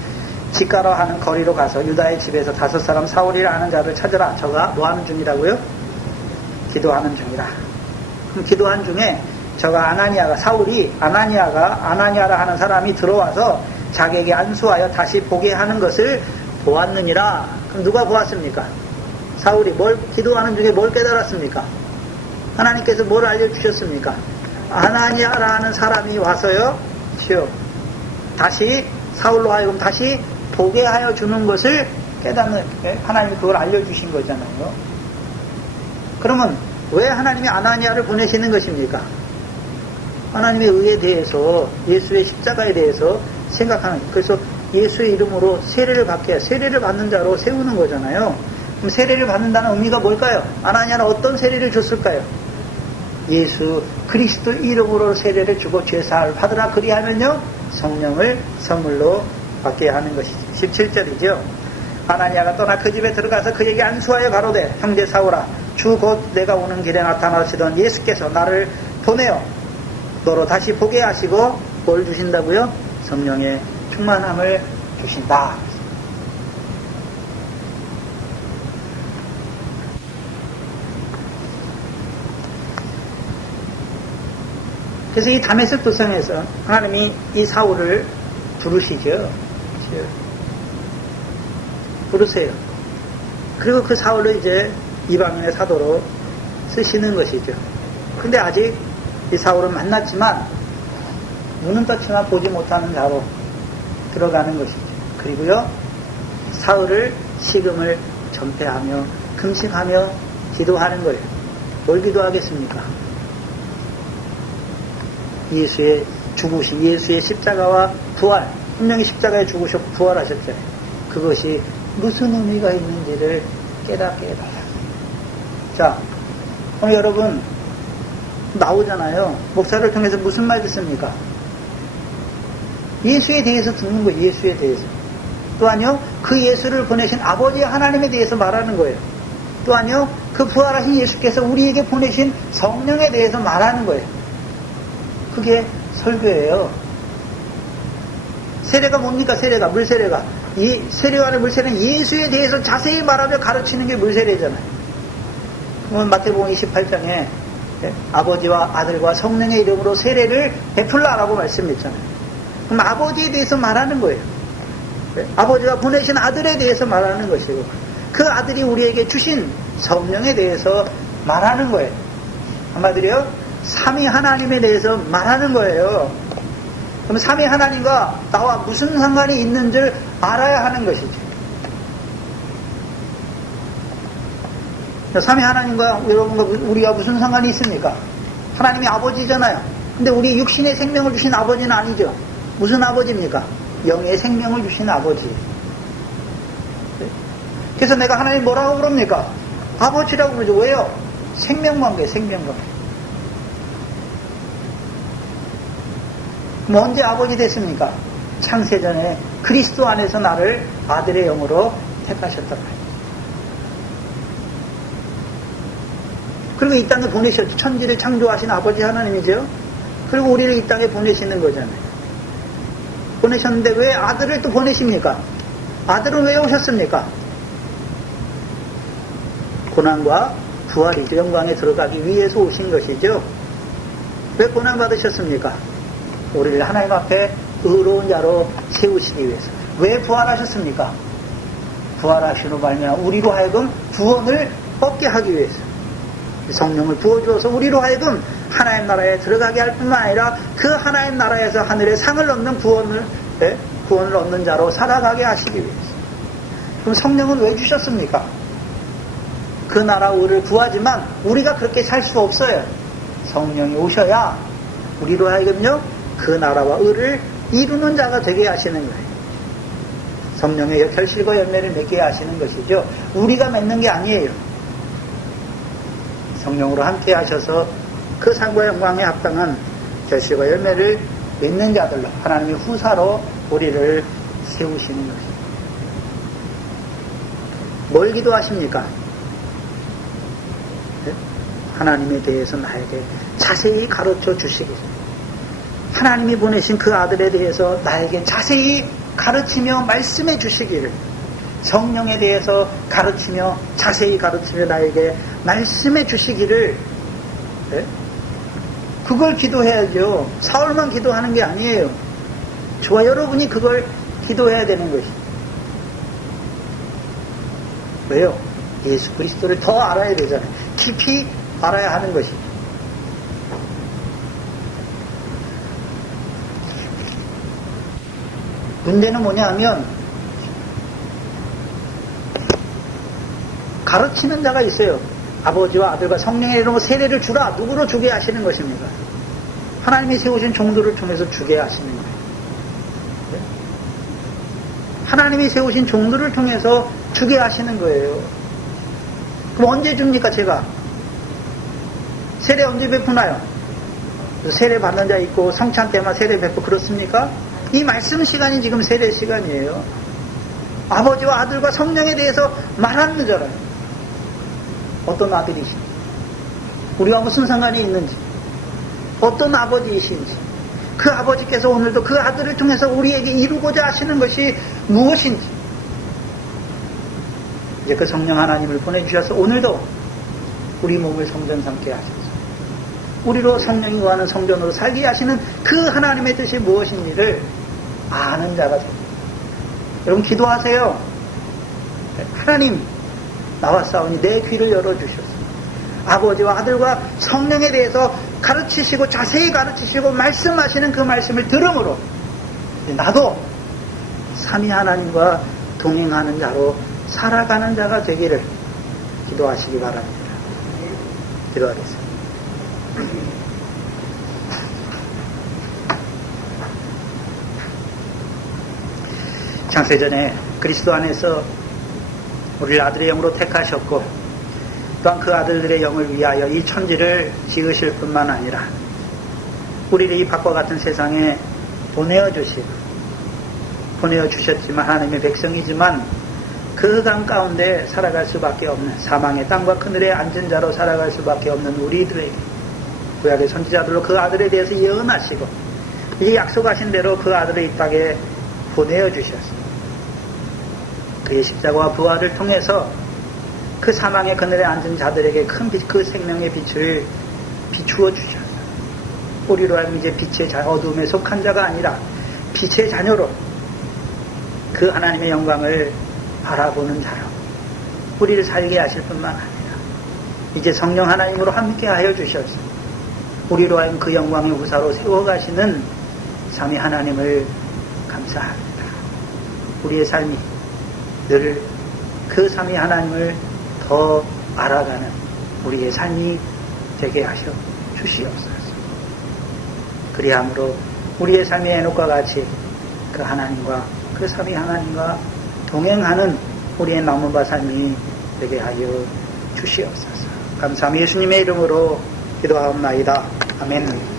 직가로 하는 거리로 가서 유다의 집에서 5 사울이라 하는 자를 찾으라. 저가 뭐 하는 중이라고요? 기도하는 중이라. 그럼 기도한 중에 저가 아나니아라 하는 사람이 들어와서 자기에게 안수하여 다시 보게 하는 것을 보았느니라. 그럼 누가 보았습니까? 사울이 뭘 기도하는 중에 뭘 깨달았습니까? 하나님께서 뭘 알려주셨습니까? 아나니아라 하는 사람이 와서요, 다시 사울로 하여금 다시 보게 하여 주는 것을 깨닫는, 하나님이 그걸 알려주신 거잖아요. 그러면 왜 하나님이 아나니아를 보내시는 것입니까? 하나님의 의에 대해서, 예수의 십자가에 대해서 생각하는, 그래서 예수의 이름으로 세례를 받게, 세례를 받는 자로 세우는 거잖아요. 그럼 세례를 받는다는 의미가 뭘까요? 아나니아는 어떤 세례를 줬을까요? 예수 그리스도 이름으로 세례를 주고 죄사함을 받으라. 그리하면요, 성령을 선물로 받게 하는 것이죠. 17절이죠. 아나니아가 떠나 그 집에 들어가서 그에게 안수하여 가로되, 형제 사울아, 주 곧 내가 오는 길에 나타나시던 예수께서 나를 보내어 너로 다시 보게 하시고 뭘 주신다고요? 성령의 충만함을 주신다. 그래서 이 다메섹 도성에서 하나님이 이 사울을 부르시죠. 부르세요. 그리고 그 사울을 이제 이방인의 사도로 쓰시는 것이죠. 근데 아직 이 사울은 만났지만 눈은 떴지만 보지 못하는 자로 들어가는 것이죠. 그리고요, 사울을 식음을 전폐하며 금식하며 기도하는 거예요. 뭘 기도하겠습니까? 예수의 죽으심, 예수의 십자가와 부활, 분명히 십자가에 죽으셨고 부활하셨잖아요. 그것이 무슨 의미가 있는지를 깨닫게 해달라. 자, 오늘 여러분 나오잖아요. 목사를 통해서 무슨 말 듣습니까? 예수에 대해서 듣는 거예요. 예수에 대해서. 또한요, 그 예수를 보내신 아버지 하나님에 대해서 말하는 거예요. 또한요, 그 부활하신 예수께서 우리에게 보내신 성령에 대해서 말하는 거예요. 그게 설교예요. 세례가 뭡니까? 세례가, 물세례가. 이 세례와는 물세례는 예수에 대해서 자세히 말하며 가르치는 게 물세례잖아요. 그러면 마태복음 28장에 아버지와 아들과 성령의 이름으로 세례를 베풀라라고 말씀했잖아요. 그럼 아버지에 대해서 말하는 거예요. 아버지가 보내신 아들에 대해서 말하는 것이고, 그 아들이 우리에게 주신 성령에 대해서 말하는 거예요. 한마디로요, 삼위 하나님에 대해서 말하는 거예요. 그럼 삼위 하나님과 나와 무슨 상관이 있는지를 알아야 하는 것이죠. 삼위 하나님과 여러분과 우리가 무슨 상관이 있습니까? 하나님이 아버지잖아요. 근데 우리 육신의 생명을 주신 아버지는 아니죠. 무슨 아버지입니까? 영의 생명을 주신 아버지. 그래서 내가 하나님 뭐라고 부릅니까? 아버지라고 부르죠. 왜요? 생명관계, 생명관계. 그럼 언제 아버지 됐습니까? 창세전에 그리스도 안에서 나를 아들의 영으로 택하셨단 말이에요. 그리고 이 땅에 보내셨죠. 천지를 창조하신 아버지 하나님이죠. 그리고 우리를 이 땅에 보내시는 거잖아요. 보내셨는데 왜 아들을 또 보내십니까? 아들은 왜 오셨습니까? 고난과 부활이죠. 영광에 들어가기 위해서 오신 것이죠. 왜 고난 받으셨습니까? 우리를 하나님 앞에 의로운 자로 세우시기 위해서. 왜 부활하셨습니까? 부활하시로 말미암아 우리로 하여금 구원을 얻게 하기 위해서 성령을 부어주어서 우리로 하여금 하나님 나라에 들어가게 할 뿐만 아니라 그 하나님 나라에서 하늘의 상을 얻는 구원을 얻는 자로 살아가게 하시기 위해서. 그럼 성령은 왜 주셨습니까? 그 나라 의를 구하지만 우리가 그렇게 살 수 없어요. 성령이 오셔야 우리로 하여금요 그 나라와 의를 이루는 자가 되게 하시는 거예요. 성령의 결실과 열매를 맺게 하시는 것이죠. 우리가 맺는 게 아니에요. 성령으로 함께 하셔서 그 상과 영광에 합당한 결실과 열매를 맺는 자들로 하나님의 후사로 우리를 세우시는 것입니다. 뭘 기도하십니까? 하나님에 대해서 나에게 자세히 가르쳐 주시길, 하나님이 보내신 그 아들에 대해서 나에게 자세히 가르치며 말씀해 주시기를, 성령에 대해서 가르치며 자세히 가르치며 나에게 말씀해 주시기를, 그걸 기도해야죠. 사울만 기도하는 게 아니에요. 저와 여러분이 그걸 기도해야 되는 것입니다. 왜요? 예수 그리스도를 더 알아야 되잖아요. 깊이 알아야 하는 것입니다. 문제는 뭐냐 하면 가르치는 자가 있어요. 아버지와 아들과 성령의 이름으로 세례를 주라. 누구로 주게 하시는 것입니까? 하나님이 세우신 종들을 통해서 주게 하시는 거예요. 하나님이 세우신 종들을 통해서 주게 하시는 거예요. 그럼 언제 줍니까? 제가 세례 언제 베푸나요? 세례 받는 자 있고 성찬 때만 세례 베푸 그렇습니까? 이 말씀 시간이 지금 세례 시간이에요. 아버지와 아들과 성령에 대해서 말하는 자라요. 어떤 아들이신지, 우리와 무슨 상관이 있는지, 어떤 아버지이신지, 그 아버지께서 오늘도 그 아들을 통해서 우리에게 이루고자 하시는 것이 무엇인지, 이제 그 성령 하나님을 보내주셔서 오늘도 우리 몸을 성전 삼게 하셔서 우리로 성령이 구하는 성전으로 살게 하시는 그 하나님의 뜻이 무엇인지를 아는 자가 됩니다. 여러분 기도하세요. 하나님 나와 싸우니 내 귀를 열어주셔서 아버지와 아들과 성령에 대해서 가르치시고 자세히 가르치시고 말씀하시는 그 말씀을 들음으로 나도 삼위 하나님과 동행하는 자로 살아가는 자가 되기를 기도하시기 바랍니다. 기도하겠습니다. 창세전에 그리스도 안에서 우리를 아들의 영으로 택하셨고 또한 그 아들들의 영을 위하여 이 천지를 지으실 뿐만 아니라 우리를 이 밖과 같은 세상에 보내어 주셨지만 하나님의 백성이지만 그 강 가운데 살아갈 수밖에 없는 사망의 땅과 그늘에 앉은 자로 살아갈 수밖에 없는 우리들에게 구약의 선지자들로 그 아들에 대해서 예언하시고 이 약속하신 대로 그 아들을 이 땅에 보내어 주셨습니다. 그의 십자가와 부활을 통해서 그 사망의 그늘에 앉은 자들에게 큰 빛, 그 생명의 빛을 비추어 주셨어요. 우리로 하여금 이제 빛의 어둠에 속한 자가 아니라 빛의 자녀로 그 하나님의 영광을 바라보는 자로 우리를 살게 하실 뿐만 아니라 이제 성령 하나님으로 함께 하여 주셔서 우리로 하여금 그 영광의 후사로 세워가시는 삼위 하나님을 감사합니다. 우리의 삶이 늘 그 삼위 하나님을 더 알아가는 우리의 삶이 되게 하셔 주시옵소서. 그리함으로 우리의 삶의 에녹과 같이 그 하나님과 그 삼위 하나님과 동행하는 우리의 남은 바 삶이 되게 하여 주시옵소서. 감사합니다. 예수님의 이름으로 기도하옵나이다. 아멘.